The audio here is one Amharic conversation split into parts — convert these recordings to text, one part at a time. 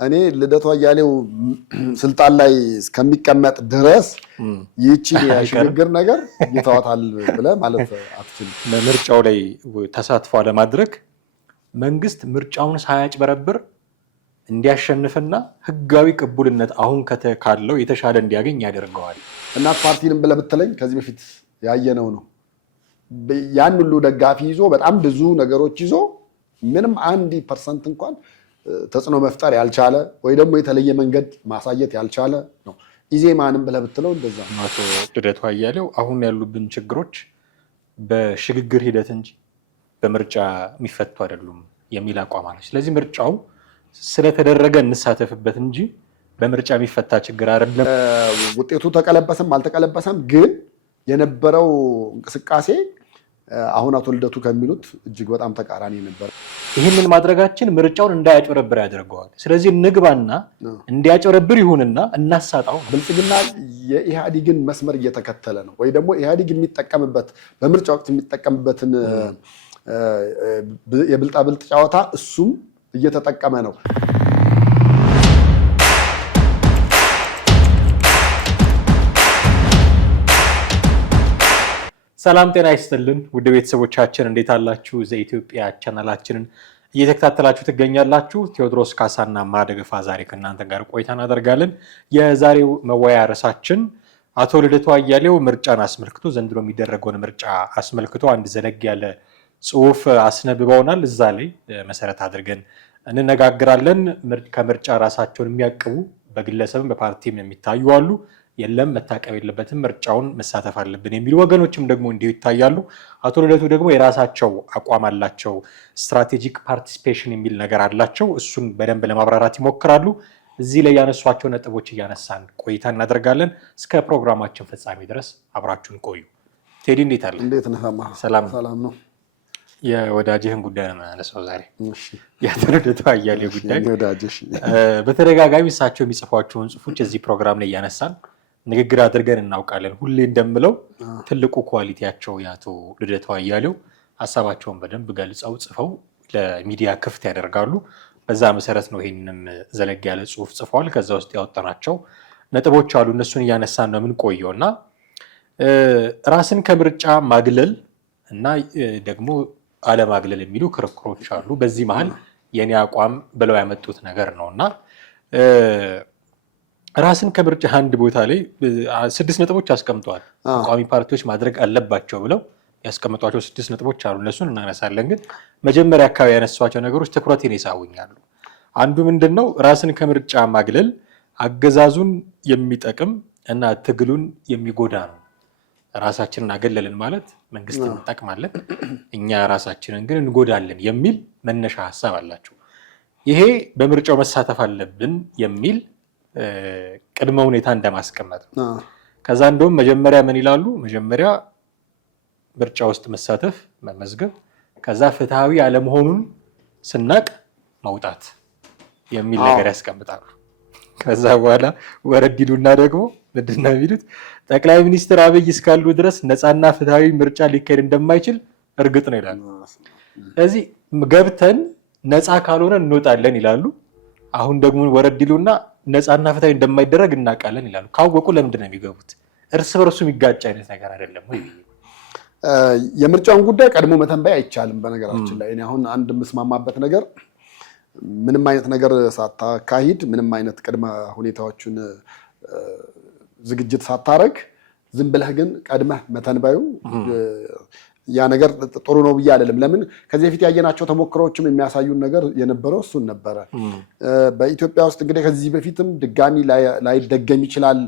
እኔ ልደቱ አያሌው ስልጣን ላይ እስከሚቀመጥ ድረስ ይቺ የሽግግር ነገር ይተዋታል ብለህ ማለት አትችልም። በምርጫው ላይ ተሳትፎ ለማድረግ መንግስት ምርጫውን ሳያጭበረብር እንዲያሸንፍና ህጋዊ ቅቡልነት አሁን ካለው የተሻለ እንዲያገኝ ያደርገዋል። እናት ፓርቲንም ብለህ ብትለኝ ከዚህ በፊት ያየነው ነው። ያን ሁሉ ደጋፊ ይዞ በጣም ብዙ ነገሮች ይዞ ምንም 1% እንኳን ተጽዕኖ መፍጠር ያልቻለ ወይ ደግሞ የተለየ መንገድ ማሳየት ያልቻለ ነው። ኢዜማንም ብለህ ብትለው እንደዛ ነው። አቶ ልደቱ አያሌው አሁን ያሉብን ችግሮች በሽግግር ሂደት እንጂ በምርጫ የሚፈቱ አይደሉም የሚል አቋም አለ። ስለዚህ ምርጫው ስለተደረገ እንሳተፍበት እንጂ በምርጫ የሚፈታ ችግር አይደለም። ውጤቱ ተቀለበሰም አልተቀለበሰም ግን የነበረው እንቅስቃሴ አሁን አቶ ልደቱ ከሚሉት እጅግ በጣም ተቃራኒ ነበር። ይህንን ማድረጋችን ምርጫውን እንዳያጭበረብር ያደርገዋል። ስለዚህ እንግባና እንዲያጭበረብር ይሁንና እናሳጣው። ብልጽግና የኢህአዴግን መስመር እየተከተለ ነው ወይ ደግሞ ኢህአዴግ የሚጠቀምበት በምርጫ ወቅት የሚጠቀምበትን የብልጣብልጥ ጨዋታ እሱም እየተጠቀመ ነው። ሰላም ጤና ይስጥልን ውድ ቤተሰቦቻችን እንዴት አላችሁ? ዘኢትዮጵያ ቻናላችንን እየተከታተላችሁ ትገኛላችሁ። ቴዎድሮስ ካሳና ማደገፋ ዛሬ ከእናንተ ጋር ቆይታ እናደርጋለን። የዛሬው መወያያ ርዕሳችን አቶ ልደቱ አያሌው ምርጫን አስመልክቶ ዘንድሮ የሚደረገውን ምርጫ አስመልክቶ አንድ ዘለግ ያለ ጽሁፍ አስነብበውናል። እዛ ላይ መሰረት አድርገን እንነጋግራለን። ከምርጫ ራሳቸውን የሚያቅቡ በግለሰብም በፓርቲም የሚታዩ አሉ። የለም መታቀብ የለበትም ምርጫውን መሳተፍ አለብን የሚሉ ወገኖችም ደግሞ እንዲሁ ይታያሉ። አቶ ልደቱ ደግሞ የራሳቸው አቋም አላቸው። ስትራቴጂክ ፓርቲሲፔሽን የሚል ነገር አላቸው። እሱን በደንብ ለማብራራት ይሞክራሉ። እዚህ ላይ ያነሷቸው ነጥቦች እያነሳን ቆይታ እናደርጋለን። እስከ ፕሮግራማችን ፍጻሜ ድረስ አብራችሁን ቆዩ። ቴዲ እንዴት አለ? እንዴት ነህ? ሰላም ነው። የወዳጅህን ጉዳይ ነው የምናነሳው ዛሬ። የአቶ ልደቱ አያሌው ጉዳይ በተደጋጋሚ እሳቸው የሚጽፏቸውን ጽሁፎች እዚህ ፕሮግራም ላይ እያነሳን ንግግር አድርገን እናውቃለን። ሁሌ እንደምለው ትልቁ ኳሊቲያቸው የአቶ ልደቱ አያሌው ሀሳባቸውን በደንብ ገልጸው ጽፈው ለሚዲያ ክፍት ያደርጋሉ። በዛ መሰረት ነው ይህንም ዘለግ ያለ ጽሁፍ ጽፈዋል። ከዛ ውስጥ ያወጣናቸው ነጥቦች አሉ። እነሱን እያነሳን ነው የምንቆየው እና ራስን ከምርጫ ማግለል እና ደግሞ አለማግለል የሚሉ ክርክሮች አሉ። በዚህ መሀል የኔ አቋም ብለው ያመጡት ነገር ነው እና ራስን ከምርጫ አንድ ቦታ ላይ 6 ነጥቦች አስቀምጠዋል። ተቃዋሚ ፓርቲዎች ማድረግ አለባቸው ብለው ያስቀምጧቸው 6 ነጥቦች አሉ። እነሱን እናነሳለን። ግን መጀመሪያ አካባቢ ያነሷቸው ነገሮች ትኩረቴን ይሳቡኛሉ። አንዱ ምንድነው? ራስን ከምርጫ ማግለል አገዛዙን የሚጠቅም እና ትግሉን የሚጎዳ ነው። ራሳችንን አገለልን ማለት መንግስትን እንጠቅማለን፣ እኛ ራሳችንን ግን እንጎዳለን የሚል መነሻ ሀሳብ አላቸው። ይሄ በምርጫው መሳተፍ አለብን የሚል ቅድመ ሁኔታ እንደማስቀመጥ ነው። ከዛ እንደውም መጀመሪያ ምን ይላሉ? መጀመሪያ ምርጫ ውስጥ መሳተፍ መመዝገብ፣ ከዛ ፍትሃዊ አለመሆኑን ስናቅ መውጣት የሚል ነገር ያስቀምጣሉ። ከዛ በኋላ ወረዲዱና ደግሞ ምንድን ነው የሚሉት? ጠቅላይ ሚኒስትር አብይ እስካሉ ድረስ ነፃና ፍትሃዊ ምርጫ ሊካሄድ እንደማይችል እርግጥ ነው ይላሉ። ስለዚህ ገብተን ነፃ ካልሆነ እንወጣለን ይላሉ። አሁን ደግሞ ወረዲሉና ነፃና ፍትሃዊ እንደማይደረግ እናውቃለን ይላሉ። ካወቁ ለምንድን ነው የሚገቡት? እርስ በርሱ የሚጋጭ አይነት ነገር አይደለም ወይ? የምርጫውን ጉዳይ ቀድሞ መተንበይ አይቻልም። በነገራችን ላይ እኔ አሁን አንድ የምስማማበት ነገር ምንም አይነት ነገር ሳታካሂድ ምንም አይነት ቅድመ ሁኔታዎችን ዝግጅት ሳታረግ ዝም ብለህ ግን ቀድመህ መተንበዩ ያ ነገር ጥሩ ነው ብዬ አይደለም። ለምን ከዚህ በፊት ያየናቸው ተሞክሮዎችም የሚያሳዩን ነገር የነበረው እሱን ነበረ። በኢትዮጵያ ውስጥ እንግዲህ ከዚህ በፊትም ድጋሚ ላይደገም ይችላል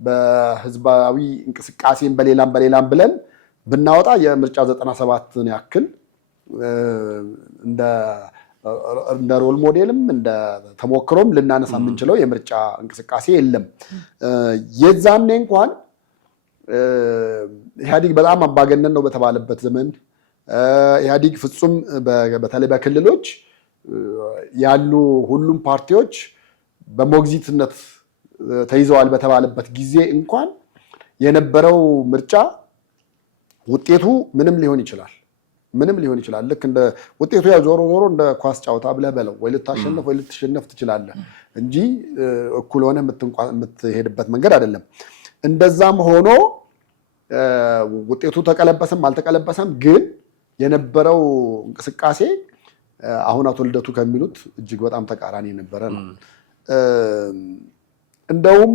በህዝባዊ እንቅስቃሴን በሌላም ብለን ብናወጣ የምርጫ 97ን ያክል እንደ ሮል ሞዴልም እንደ ተሞክሮም ልናነሳ የምንችለው የምርጫ እንቅስቃሴ የለም። የዛኔ እንኳን ኢህአዲግ በጣም አምባገነን ነው በተባለበት ዘመን ኢህአዲግ ፍጹም በተለይ በክልሎች ያሉ ሁሉም ፓርቲዎች በሞግዚትነት ተይዘዋል በተባለበት ጊዜ እንኳን የነበረው ምርጫ ውጤቱ ምንም ሊሆን ይችላል። ምንም ሊሆን ይችላል። ልክ እንደ ውጤቱ ያው ዞሮ እንደ ኳስ ጫወታ ብለህ በለው ወይ ልታሸንፍ ወይ ልትሸነፍ ትችላለህ እንጂ እኩል ሆነ የምትሄድበት መንገድ አይደለም። እንደዛም ሆኖ ውጤቱ ተቀለበሰም አልተቀለበሰም ግን የነበረው እንቅስቃሴ አሁን አቶ ልደቱ ከሚሉት እጅግ በጣም ተቃራኒ የነበረ ነው። እንደውም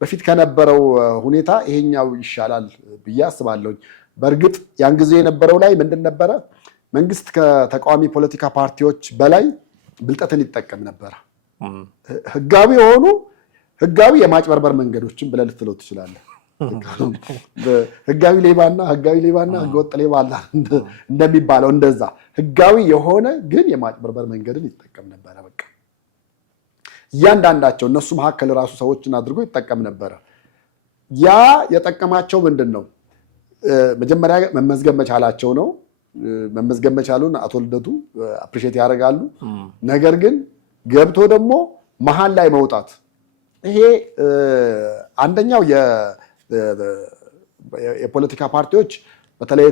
በፊት ከነበረው ሁኔታ ይሄኛው ይሻላል ብዬ አስባለሁ። በእርግጥ ያን ጊዜ የነበረው ላይ ምንድን ነበረ? መንግስት ከተቃዋሚ ፖለቲካ ፓርቲዎች በላይ ብልጠትን ይጠቀም ነበረ። ህጋዊ የማጭበርበር መንገዶችን ብለህ ልትለው ትችላለህ። ህጋዊ ሌባና ህገወጥ ሌባ አለ እንደሚባለው እንደዛ ህጋዊ የሆነ ግን የማጭበርበር መንገድን ይጠቀም ነበረ። በቃ እያንዳንዳቸው እነሱ መካከል ራሱ ሰዎችን አድርጎ ይጠቀም ነበረ። ያ የጠቀማቸው ምንድን ነው? መጀመሪያ መመዝገብ መቻላቸው ነው። መመዝገብ መቻሉን አቶ ልደቱ አፕሪሼት ያደርጋሉ። ነገር ግን ገብቶ ደግሞ መሀል ላይ መውጣት ይሄ አንደኛው የፖለቲካ ፓርቲዎች በተለይ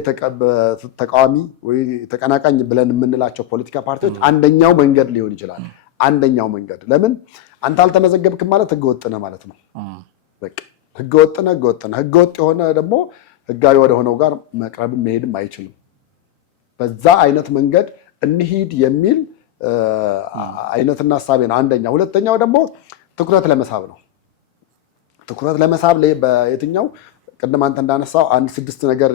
ተቃዋሚ ወይ ተቀናቃኝ ብለን የምንላቸው ፖለቲካ ፓርቲዎች አንደኛው መንገድ ሊሆን ይችላል። አንደኛው መንገድ ለምን አንተ አልተመዘገብክም ማለት ህገወጥ ነህ ማለት ነው። በቃ ህገወጥ ነህ። ህገወጥ የሆነ ደግሞ ህጋዊ ወደ ሆነው ጋር መቅረብም መሄድም አይችልም። በዛ አይነት መንገድ እንሂድ የሚል አይነትና ሐሳቤ ነው አንደኛው። ሁለተኛው ደግሞ ትኩረት ለመሳብ ነው። ትኩረት ለመሳብ ላይ በየትኛው ቅድም አንተ እንዳነሳው 6 ነገር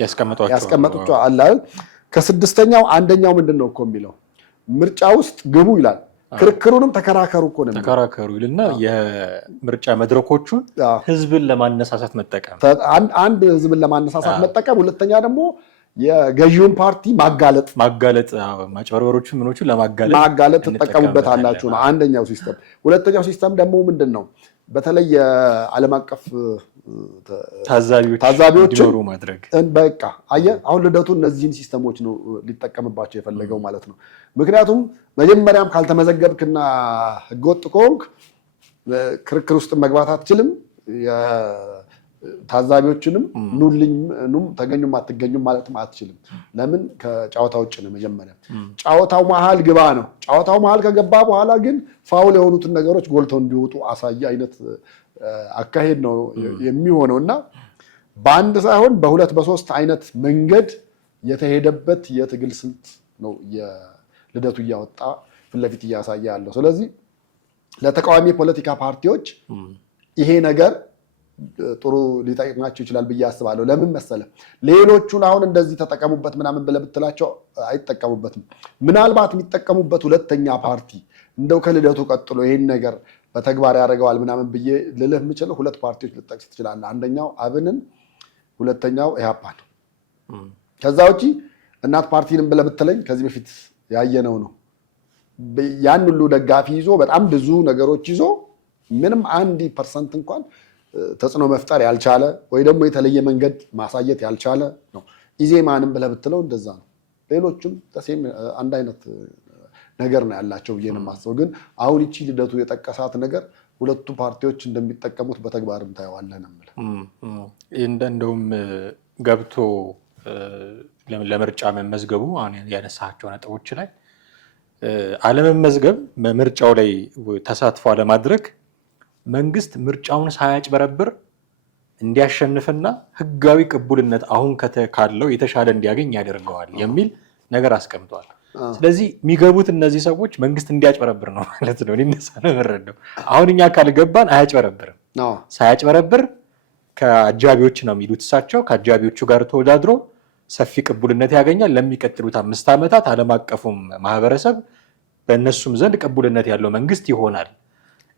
ያስቀመጡት አለ። ከ6ኛው አንደኛው ምንድነው እኮ የሚለው ምርጫ ውስጥ ግቡ ይላል። ክርክሩንም ተከራከሩ እኮ ነው። ተከራከሩ ይልና የምርጫ መድረኮቹን ህዝብን ለማነሳሳት መጠቀም፣ አንድ ህዝብን ለማነሳሳት መጠቀም፣ ሁለተኛ ደግሞ የገዢውን ፓርቲ ማጋለጥ ማጭበርበሮቹ ምኖቹን ለማጋለጥ ተጠቀሙበታላችሁ ነው አንደኛው ሲስተም። ሁለተኛው ሲስተም ደግሞ ምንድነው? በተለይ የዓለም አቀፍ ታዛቢዎች ማድረግ። በቃ አየህ አሁን ልደቱ እነዚህን ሲስተሞች ነው ሊጠቀምባቸው የፈለገው ማለት ነው። ምክንያቱም መጀመሪያም ካልተመዘገብክና ህገወጥ ከሆንክ ክርክር ውስጥ መግባት አትችልም። ታዛቢዎችንም ኑም ተገኙም አትገኙም ማለትም አትችልም። ለምን? ከጨዋታ ውጭ ነው። መጀመሪያ ጨዋታው መሀል ግባ ነው። ጨዋታው መሀል ከገባ በኋላ ግን ፋውል የሆኑትን ነገሮች ጎልተው እንዲወጡ አሳየ አይነት አካሄድ ነው የሚሆነው እና በአንድ ሳይሆን በሁለት በሶስት አይነት መንገድ የተሄደበት የትግል ስልት ነው ልደቱ እያወጣ ፊት ለፊት እያሳየ ያለው። ስለዚህ ለተቃዋሚ የፖለቲካ ፓርቲዎች ይሄ ነገር ጥሩ ሊጠቅማቸው ይችላል ብዬ አስባለሁ። ለምን መሰለ? ሌሎቹን አሁን እንደዚህ ተጠቀሙበት ምናምን ብለህ ብትላቸው አይጠቀሙበትም። ምናልባት የሚጠቀሙበት ሁለተኛ ፓርቲ እንደው ከልደቱ ቀጥሎ ይሄን ነገር በተግባር ያደርገዋል ምናምን ብዬ ልልህ የምችለው 2 ፓርቲዎች ልጠቅስ ትችላለህ። አንደኛው አብንን፣ ሁለተኛው ኢህአፓን። ከዛ ውጪ እናት ፓርቲንም ብለህ ብትለኝ ከዚህ በፊት ያየነው ነው። ያን ሁሉ ደጋፊ ይዞ በጣም ብዙ ነገሮች ይዞ ምንም 1% እንኳን ተጽዕኖ መፍጠር ያልቻለ ወይ ደግሞ የተለየ መንገድ ማሳየት ያልቻለ ነው። ኢዜማንም ብለህ ብትለው እንደዛ ነው። ሌሎችም ተሴም አንድ አይነት ነገር ነው ያላቸው ብዬ ነው የማስበው። ግን አሁን ይቺ ልደቱ የጠቀሳት ነገር ሁለቱ ፓርቲዎች እንደሚጠቀሙት በተግባርም ታየዋለህ ነው የምልህ። እንደውም ገብቶ ለምርጫ መመዝገቡ አሁን ያነሳቸው ነጥቦች ላይ አለመመዝገብ በምርጫው ላይ ተሳትፎ አለማድረግ መንግስት ምርጫውን ሳያጭበረብር እንዲያሸንፍና ህጋዊ ቅቡልነት አሁን ካለው የተሻለ እንዲያገኝ ያደርገዋል የሚል ነገር አስቀምጧል። ስለዚህ የሚገቡት እነዚህ ሰዎች መንግስት እንዲያጭበረብር ነው ማለት ነው። እነሳ ነው የምረዳው። አሁን እኛ ካልገባን አያጭበረብርም። ሳያጭበረብር ከአጃቢዎች ነው የሚሉት እሳቸው። ከአጃቢዎቹ ጋር ተወዳድሮ ሰፊ ቅቡልነት ያገኛል። ለሚቀጥሉት 5 ዓመታት ዓለም አቀፉም ማህበረሰብ በእነሱም ዘንድ ቅቡልነት ያለው መንግስት ይሆናል።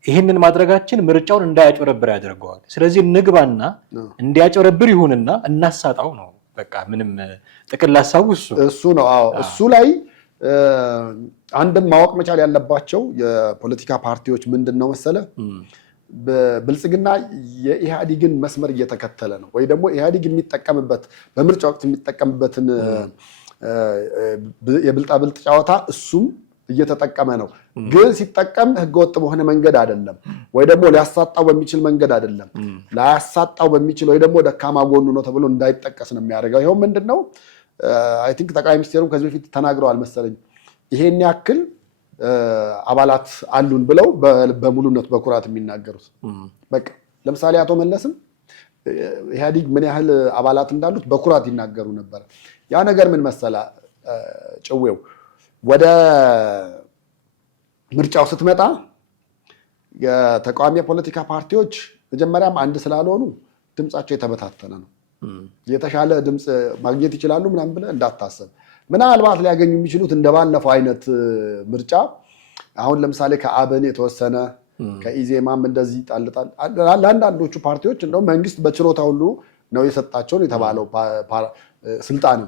ይህንን ማድረጋችን ምርጫውን እንዳያጭበረብር ያደርገዋል። ስለዚህ እንግባና እንዲያጭበረብር ይሁንና እናሳጣው ነው። በቃ ምንም ጥቅል ሀሳቡ እሱ ነው። አዎ እሱ ላይ አንድም ማወቅ መቻል ያለባቸው የፖለቲካ ፓርቲዎች ምንድን ነው መሰለ፣ ብልጽግና የኢህአዴግን መስመር እየተከተለ ነው ወይ ደግሞ ኢህአዴግ የሚጠቀምበት በምርጫ ወቅት የሚጠቀምበትን የብልጣብልጥ ጨዋታ እሱም እየተጠቀመ ነው። ግን ሲጠቀም ህገወጥ በሆነ መንገድ አይደለም፣ ወይ ደግሞ ሊያሳጣው በሚችል መንገድ አይደለም። ላያሳጣው በሚችል ወይ ደግሞ ደካማ ጎኑ ነው ተብሎ እንዳይጠቀስ ነው የሚያደርገው። ይኸው ምንድነው አይ ቲንክ ጠቅላይ ሚኒስትሩም ከዚህ በፊት ተናግረዋል መሰለኝ ይሄን ያክል አባላት አሉን ብለው በሙሉነት በኩራት የሚናገሩት። በቃ ለምሳሌ አቶ መለስም ኢህአዲግ ምን ያህል አባላት እንዳሉት በኩራት ይናገሩ ነበር። ያ ነገር ምን መሰላ ጭዌው ወደ ምርጫው ስትመጣ የተቃዋሚ የፖለቲካ ፓርቲዎች መጀመሪያም አንድ ስላልሆኑ ድምጻቸው የተበታተነ ነው። የተሻለ ድምፅ ማግኘት ይችላሉ ምናምን ብለህ እንዳታሰብ። ምናልባት ሊያገኙ የሚችሉት እንደባለፈው አይነት ምርጫ አሁን ለምሳሌ ከአብን የተወሰነ ከኢዜማም እንደዚህ ጣልጣል ለአንዳንዶቹ ፓርቲዎች እንደውም መንግስት በችሮታ ሁሉ ነው የሰጣቸውን የተባለው ስልጣን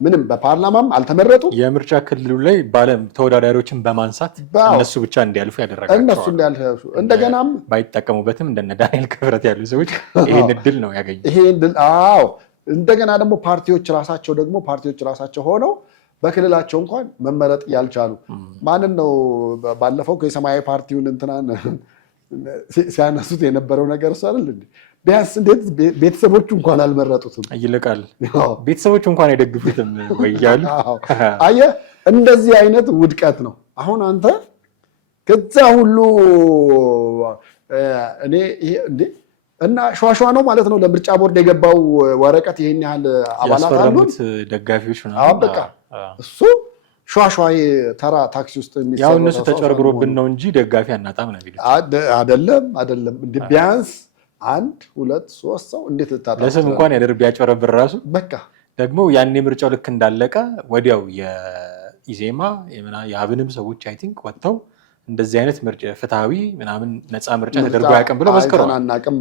ምንም በፓርላማም አልተመረጡ የምርጫ ክልሉ ላይ ባለም ተወዳዳሪዎችን በማንሳት እነሱ ብቻ እንዲያልፉ ያደረጋቸው እነሱ እንዲያልፉ እንደገናም ባይጠቀሙበትም እንደነ ዳንኤል ክብረት ያሉ ሰዎች ይሄን እድል ነው ያገኙ። ይሄን እድል እንደገና ደግሞ ፓርቲዎች ራሳቸው ሆነው በክልላቸው እንኳን መመረጥ ያልቻሉ ማንን ነው ባለፈው የሰማያዊ ፓርቲውን እንትናን ሲያነሱት የነበረው ነገር እሱ አይደል እንዴ? ቢያንስ እንዴት ቤተሰቦቹ እንኳን አልመረጡትም። ይልቃል ቤተሰቦቹ እንኳን አይደግፉትም ወያሉ። አየህ እንደዚህ አይነት ውድቀት ነው። አሁን አንተ ከዛ ሁሉ እኔ ይሄ እንዴ እና ሸዋሸዋ ነው ማለት ነው ለምርጫ ቦርድ የገባው ወረቀት ይሄን ያህል አባላት አሉት ደጋፊዎች ነው። በቃ እሱ ሸዋሸዋ ተራ ታክሲ ውስጥ የሚሰራው ያው እነሱ ተጨርብሮብን ነው እንጂ ደጋፊ አናጣም ነው የሚሉት። አይደለም እንዴ ቢያንስ 1 2 3 ሰው እንዴት ልታጣ ለስም እንኳን ያደርብ ያጨረብር ራሱ በቃ ደግሞ ያኔ ምርጫው ልክ እንዳለቀ ወዲያው የኢዜማ የአብንም ሰዎች አይ ቲንክ ወጥተው እንደዚህ አይነት ምርጫ ፍትሃዊ ምናምን ነፃ ምርጫ ተደርጎ ያቀም ብለው መስከረም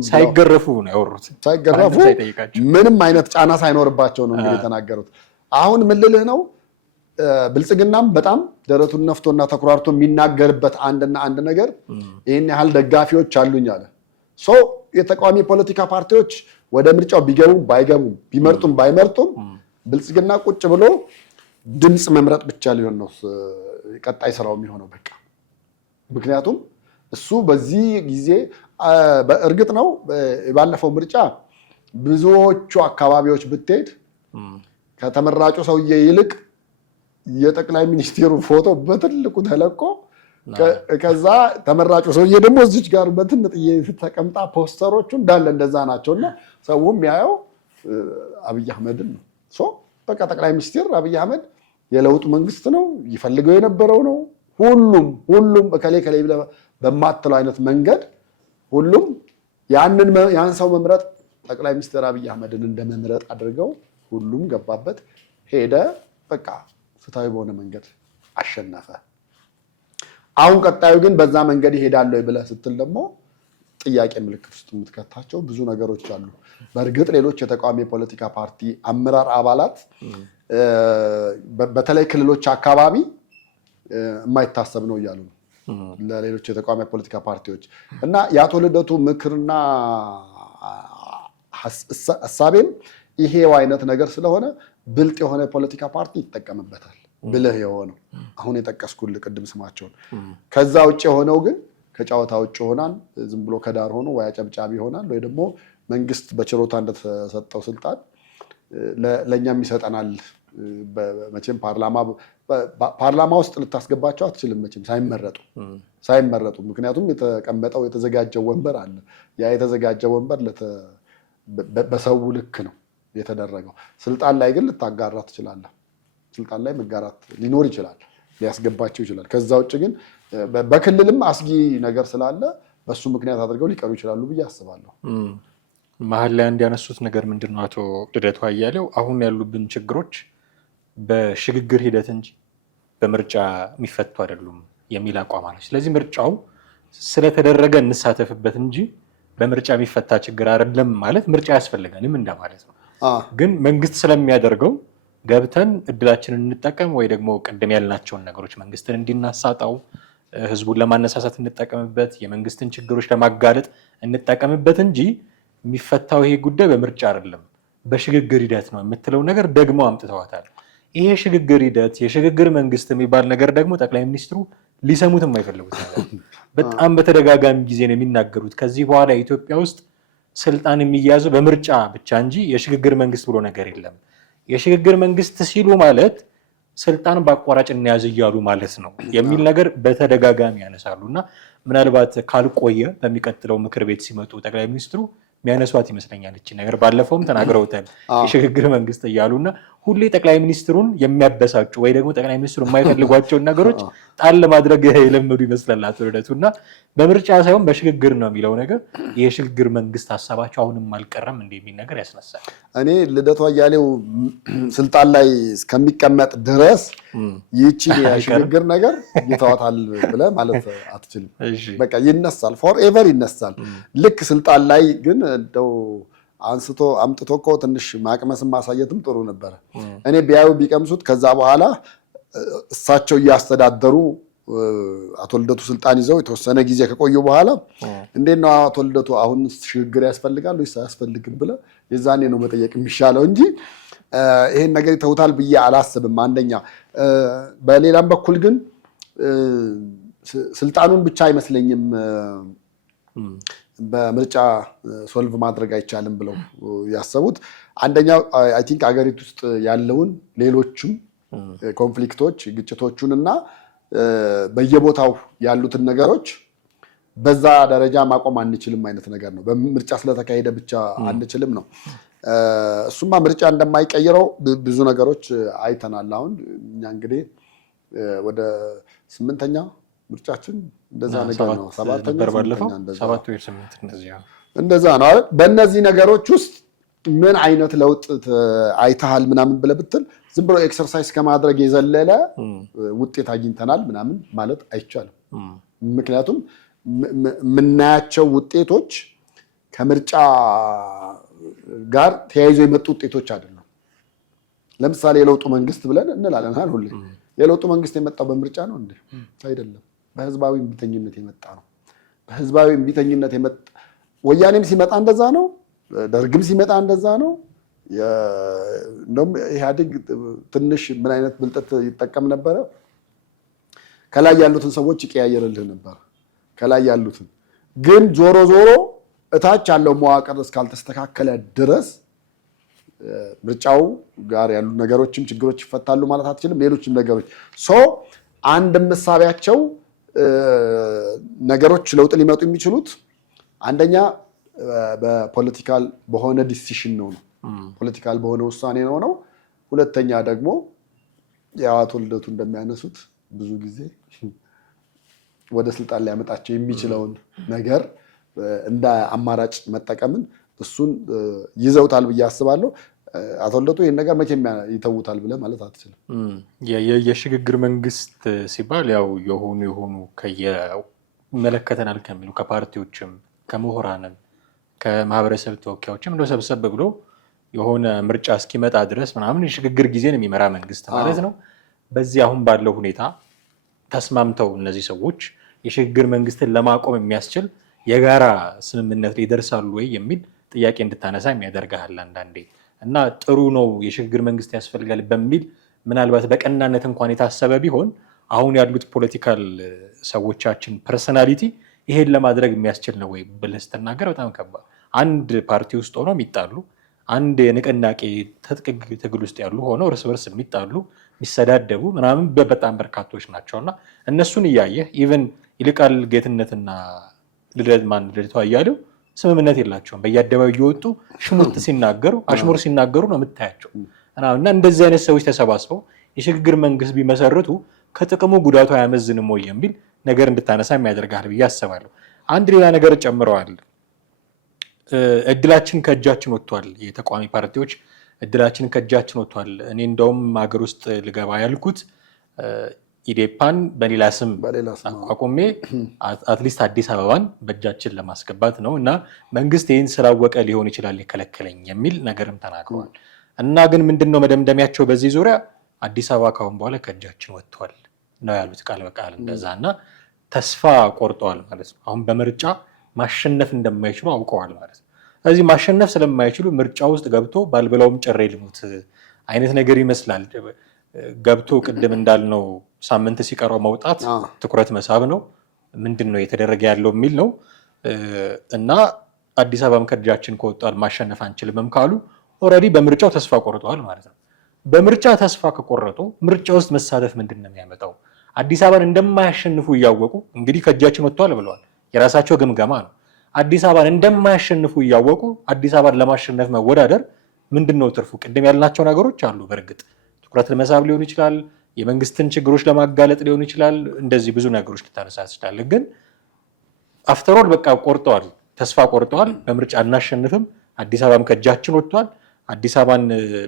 ሳይገረፉ ነው ያወሩት። ሳይገረፉ ምንም አይነት ጫና ሳይኖርባቸው ነው እንግዲህ የተናገሩት። አሁን ምን ልልህ ነው ብልጽግናም በጣም ደረቱን ነፍቶና ተኩራርቶ የሚናገርበት አንድ ነገር ይሄን ያህል ደጋፊዎች አሉኝ አለ። የተቃዋሚ ፖለቲካ ፓርቲዎች ወደ ምርጫው ቢገቡም ባይገቡም ቢመርጡም ባይመርጡም ብልጽግና ቁጭ ብሎ ድምፅ መምረጥ ብቻ ሊሆን ነው ቀጣይ ስራው የሚሆነው በቃ። ምክንያቱም እሱ በዚህ ጊዜ በእርግጥ ነው ባለፈው ምርጫ ብዙዎቹ አካባቢዎች ብትሄድ ከተመራጩ ሰውዬ ይልቅ የጠቅላይ ሚኒስትሩ ፎቶ በትልቁ ተለቆ ከዛ ተመራጩ ሰውዬ ደግሞ እዚች ጋር በትንጥዬ ተቀምጣ ፖስተሮቹ እንዳለ እንደዛ ናቸውና ሰውም ያየው አብይ አህመድን ነው። በቃ ጠቅላይ ሚኒስትር አብይ አህመድ የለውጡ መንግስት ነው ይፈልገው የነበረው ነው። ሁሉም ከላይ በማትለው አይነት መንገድ ሁሉም ያን ሰው መምረጥ ጠቅላይ ሚኒስትር አብይ አህመድን እንደመምረጥ አድርገው ሁሉም ገባበት ሄደ። በቃ ፍትሃዊ በሆነ መንገድ አሸነፈ። አሁን ቀጣዩ ግን በዛ መንገድ ይሄዳል ወይ ብለህ ስትል ደግሞ ጥያቄ ምልክት ውስጥ የምትከታቸው ብዙ ነገሮች አሉ። በእርግጥ ሌሎች የተቃዋሚ የፖለቲካ ፓርቲ አመራር አባላት በተለይ ክልሎች አካባቢ የማይታሰብ ነው እያሉ ነው ለሌሎች የተቃዋሚ የፖለቲካ ፓርቲዎች እና የአቶ ልደቱ ምክርና ሀሳቤም ይሄው አይነት ነገር ስለሆነ ብልጥ የሆነ የፖለቲካ ፓርቲ ይጠቀምበታል። ብልህ የሆነው አሁን የጠቀስኩልህ ቅድም ስማቸውን ከዛ ውጭ የሆነው ግን ከጨዋታ ውጭ ይሆናል። ዝም ብሎ ከዳር ሆኖ ወይ አጨብጫቢ ይሆናል ወይ ደግሞ መንግስት በችሮታ እንደተሰጠው ስልጣን ለእኛም ይሰጠናል። መቼም ፓርላማ ውስጥ ልታስገባቸው አትችልም መቼም ሳይመረጡ። ምክንያቱም የተቀመጠው የተዘጋጀው ወንበር አለ። ያ የተዘጋጀው ወንበር በሰው ልክ ነው የተደረገው። ስልጣን ላይ ግን ልታጋራ ትችላለህ። ስልጣን ላይ መጋራት ሊኖር ይችላል፣ ሊያስገባቸው ይችላል። ከዛ ውጭ ግን በክልልም አስጊ ነገር ስላለ በሱ ምክንያት አድርገው ሊቀሩ ይችላሉ ብዬ አስባለሁ። መሀል ላይ እንዲያነሱት ነገር ምንድን ነው አቶ ልደቱ አያሌው አሁን ያሉብን ችግሮች በሽግግር ሂደት እንጂ በምርጫ የሚፈቱ አይደሉም የሚል አቋም አለ። ስለዚህ ምርጫው ስለተደረገ እንሳተፍበት እንጂ በምርጫ የሚፈታ ችግር አይደለም ማለት ምርጫ ያስፈልገንም እንደማለት ነው። ግን መንግስት ስለሚያደርገው ገብተን እድላችንን እንጠቀም ወይ ደግሞ ቅድም ያልናቸውን ነገሮች መንግስትን እንዲናሳጣው ህዝቡን ለማነሳሳት እንጠቀምበት፣ የመንግስትን ችግሮች ለማጋለጥ እንጠቀምበት እንጂ የሚፈታው ይሄ ጉዳይ በምርጫ አይደለም በሽግግር ሂደት ነው የምትለው ነገር ደግሞ አምጥተዋታል። ይሄ ሽግግር ሂደት የሽግግር መንግስት የሚባል ነገር ደግሞ ጠቅላይ ሚኒስትሩ ሊሰሙት የማይፈልጉት ነገር በጣም በተደጋጋሚ ጊዜ ነው የሚናገሩት። ከዚህ በኋላ ኢትዮጵያ ውስጥ ስልጣን የሚያዘው በምርጫ ብቻ እንጂ የሽግግር መንግስት ብሎ ነገር የለም። የሽግግር መንግስት ሲሉ ማለት ስልጣን በአቋራጭ እንያዝ እያሉ ማለት ነው የሚል ነገር በተደጋጋሚ ያነሳሉ እና ምናልባት ካልቆየ በሚቀጥለው ምክር ቤት ሲመጡ ጠቅላይ ሚኒስትሩ የሚያነሷት ይመስለኛል። እቺ ነገር ባለፈውም ተናግረውታል የሽግግር መንግስት እያሉና ሁሌ ጠቅላይ ሚኒስትሩን የሚያበሳጩ ወይ ደግሞ ጠቅላይ ሚኒስትሩ የማይፈልጓቸውን ነገሮች ጣል ለማድረግ የለመዱ ይመስላል አቶ ልደቱና በምርጫ ሳይሆን በሽግግር ነው የሚለው ነገር የሽግግር መንግስት ሀሳባቸው አሁንም አልቀረም እንደ የሚል ነገር ያስነሳል። እኔ ልደቱ አያሌው ስልጣን ላይ እስከሚቀመጥ ድረስ ይቺ የሽግግር ነገር ይተዋታል ብለህ ማለት አትችልም። በቃ ይነሳል፣ ፎር ኤቨር ይነሳል። ልክ ስልጣን ላይ ግን እንደው አምጥቶ እኮ ትንሽ ማቅመስም ማሳየትም ጥሩ ነበረ። እኔ ቢያዩ ቢቀምሱት ከዛ በኋላ እሳቸው እያስተዳደሩ አቶ ልደቱ ስልጣን ይዘው የተወሰነ ጊዜ ከቆዩ በኋላ እንዴት ነው አቶ ልደቱ አሁን ሽግግር ያስፈልጋል ወይስ አያስፈልግም ብለህ የዛኔ ነው መጠየቅ የሚሻለው እንጂ ይሄን ነገር ይተውታል ብዬ አላስብም። አንደኛ በሌላም በኩል ግን ስልጣኑን ብቻ አይመስለኝም በምርጫ ሶልቭ ማድረግ አይቻልም ብለው ያሰቡት። አንደኛው አይ ቲንክ አገሪቱ ውስጥ ያለውን ሌሎችም ኮንፍሊክቶች ግጭቶቹንና በየቦታው ያሉትን ነገሮች በዛ ደረጃ ማቆም አንችልም አይነት ነገር ነው። በምርጫ ስለተካሄደ ብቻ አንችልም ነው። እሱማ ምርጫ እንደማይቀይረው ብዙ ነገሮች አይተናል። አሁን እኛ እንግዲህ ወደ 8ኛ ምርጫችን እንደዛ ነገር ነው። 7ኛ እንደዛ ነው። በእነዚህ ነገሮች ውስጥ ምን አይነት ለውጥ አይተሃል ምናምን ብለህ ብትል ዝም ብሎ ኤክሰርሳይዝ ከማድረግ የዘለለ ውጤት አግኝተናል ምናምን ማለት አይቻልም። ምክንያቱም የምናያቸው ውጤቶች ከምርጫ ጋር ተያይዞ የመጡ ውጤቶች አይደሉም። ለምሳሌ የለውጡ መንግስት ብለን እንላለን ሁሌ። የለውጡ መንግስት የመጣው በምርጫ ነው እንዴ? አይደለም። በህዝባዊ እምቢተኝነት የመጣ ነው። በህዝባዊ እምቢተኝነት የመጣ ወያኔም ሲመጣ እንደዛ ነው። ደርግም ሲመጣ እንደዛ ነው። እንደውም ኢህአዴግ ትንሽ ምን አይነት ብልጠት ይጠቀም ነበረ? ከላይ ያሉትን ሰዎች ይቀያየርልህ ነበር። ከላይ ያሉትን ግን ዞሮ ዞሮ እታች ያለው መዋቅር እስካልተስተካከለ ድረስ ምርጫው ጋር ያሉ ነገሮችም ችግሮች ይፈታሉ ማለት አትችልም። ሌሎችም ነገሮች አንድ መሳቢያቸው ነገሮች ለውጥ ሊመጡ የሚችሉት አንደኛ በፖለቲካል በሆነ ዲሲሽን ነው። ፖለቲካል በሆነ ውሳኔ ነው። ሁለተኛ ደግሞ የአቶ ልደቱ እንደሚያነሱት ብዙ ጊዜ ወደ ስልጣን ሊያመጣቸው የሚችለውን ነገር እንደ አማራጭ መጠቀምን እሱን ይዘውታል ብዬ አስባለሁ። አቶ ልደቱ ይህን ነገር መቼም ይተውታል ብለህ ማለት አትችልም። የሽግግር መንግስት ሲባል ያው የሆኑ ይመለከተናል ከሚሉ ከፓርቲዎችም ከምሁራንም ከማህበረሰብ ተወካዮችም እንደው ሰብሰብ ብሎ የሆነ ምርጫ እስኪመጣ ድረስ ምናምን የሽግግር ጊዜን የሚመራ መንግስት ማለት ነው። በዚህ አሁን ባለው ሁኔታ ተስማምተው እነዚህ ሰዎች የሽግግር መንግስትን ለማቆም የሚያስችል የጋራ ስምምነት ላይ ይደርሳሉ ወይ የሚል ጥያቄ እንድታነሳ የሚያደርግሃል አንዳንዴ። እና ጥሩ ነው የሽግግር መንግስት ያስፈልጋል በሚል ምናልባት በቀናነት እንኳን የታሰበ ቢሆን አሁን ያሉት ፖለቲካል ሰዎቻችን ፐርሰናሊቲ ይሄን ለማድረግ የሚያስችል ነው ወይ ብለህ ስትናገር በጣም ከባድ። አንድ ፓርቲ ውስጥ ሆነው የሚጣሉ አንድ የንቅናቄ ትግል ውስጥ ያሉ ሆነው እርስ በርስ የሚጣሉ የሚሰዳደቡ ምናምን በጣም በርካቶች ናቸውና እነሱን እያየህ ኢቨን ይልቃል ጌትነትና ልደቱ አያሌው ስምምነት የላቸውም። በየአደባባዩ እየወጡ አሽሙር ሲናገሩ ነው የምታያቸው። እና እንደዚህ አይነት ሰዎች ተሰባስበው የሽግግር መንግስት ቢመሰርቱ ከጥቅሙ ጉዳቱ አያመዝንም ወይ የሚል ነገር እንድታነሳ የሚያደርጋል ብዬ አስባለሁ። አንድ ሌላ ነገር ጨምረዋል። እድላችን ከእጃችን ወጥቷል። የተቃዋሚ ፓርቲዎች እድላችን ከእጃችን ወጥቷል። እኔ እንደውም ሀገር ውስጥ ልገባ ያልኩት ኢዴፓን በሌላ ስም አቋቁሜ አትሊስት አዲስ አበባን በእጃችን ለማስገባት ነው እና መንግስት ይህን ስላወቀ ሊሆን ይችላል የከለከለኝ የሚል ነገርም ተናግረዋል። እና ግን ምንድነው መደምደሚያቸው በዚህ ዙሪያ? አዲስ አበባ ካሁን በኋላ ከእጃችን ወጥቷል ነው ያሉት ቃል በቃል እንደዛ። እና ተስፋ ቆርጠዋል ማለት ነው። አሁን በምርጫ ማሸነፍ እንደማይችሉ አውቀዋል ማለት ነው። ስለዚህ ማሸነፍ ስለማይችሉ ምርጫ ውስጥ ገብቶ ባልበላውም ጭሬ ልሙት አይነት ነገር ይመስላል። ገብቶ ቅድም እንዳልነው ሳምንት ሲቀረው መውጣት ትኩረት መሳብ ነው። ምንድን ነው የተደረገ ያለው የሚል ነው እና አዲስ አበባም ከእጃችን ከወጣል ማሸነፍ አንችልምም ካሉ ኦልሬዲ በምርጫው ተስፋ ቆርጠዋል ማለት ነው። በምርጫ ተስፋ ከቆረጡ ምርጫ ውስጥ መሳተፍ ምንድን ነው የሚያመጣው? አዲስ አበባን እንደማያሸንፉ እያወቁ እንግዲህ ከእጃችን ወጥቷል ብለዋል። የራሳቸው ግምገማ ነው። አዲስ አበባን እንደማያሸንፉ እያወቁ አዲስ አበባን ለማሸነፍ መወዳደር ምንድን ነው ትርፉ? ቅድም ያልናቸው ነገሮች አሉ። በእርግጥ ትኩረት ለመሳብ ሊሆን ይችላል፣ የመንግስትን ችግሮች ለማጋለጥ ሊሆን ይችላል። እንደዚህ ብዙ ነገሮች ልታነሳ ትችላለህ። ግን አፍተሮል በቃ ቆርጠዋል፣ ተስፋ ቆርጠዋል። በምርጫ አናሸንፍም፣ አዲስ አበባም ከእጃችን ወጥቷል፣ አዲስ አበባን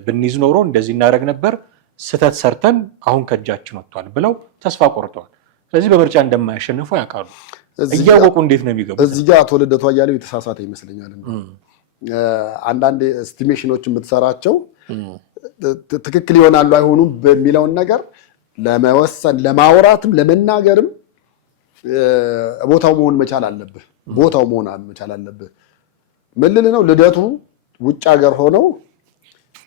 ብንይዝ ኖሮ እንደዚህ እናደርግ ነበር፣ ስህተት ሰርተን አሁን ከእጃችን ወጥቷል ብለው ተስፋ ቆርጠዋል። ስለዚህ በምርጫ እንደማያሸንፉ ያውቃሉ። እያወቁ እንዴት ነው የሚገቡት? እዚህ ጋር አቶ ልደቱ አያሌው የተሳሳተ ይመስለኛል። አንዳንድ ኤስቲሜሽኖች የምትሰራቸው ትክክል ይሆናሉ አይሆኑም በሚለውን ነገር ለመወሰን ለማውራትም ለመናገርም ቦታው መሆን መቻል አለብህ። ቦታው መሆን መቻል አለብህ። ምን ልል ነው? ልደቱ ውጭ ሀገር ሆነው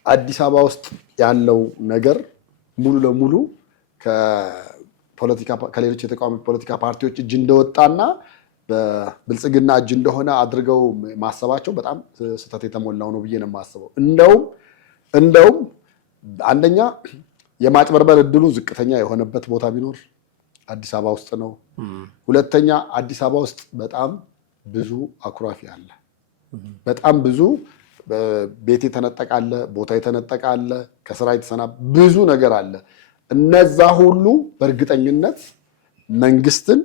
አዲስ አበባ ውስጥ ያለው ነገር ሙሉ ለሙሉ ከሌሎች የተቃዋሚ ፖለቲካ ፓርቲዎች እጅ እንደወጣና በብልጽግና እጅ እንደሆነ አድርገው ማሰባቸው በጣም ስህተት የተሞላው ነው ብዬ ነው የማስበው። እንደውም አንደኛ የማጭበርበር እድሉ ዝቅተኛ የሆነበት ቦታ ቢኖር አዲስ አበባ ውስጥ ነው። ሁለተኛ አዲስ አበባ ውስጥ በጣም ብዙ አኩራፊ አለ። በጣም ብዙ ቤት የተነጠቃለ፣ ቦታ የተነጠቃለ፣ ከስራ የተሰና ብዙ ነገር አለ። እነዛ ሁሉ በእርግጠኝነት መንግስትን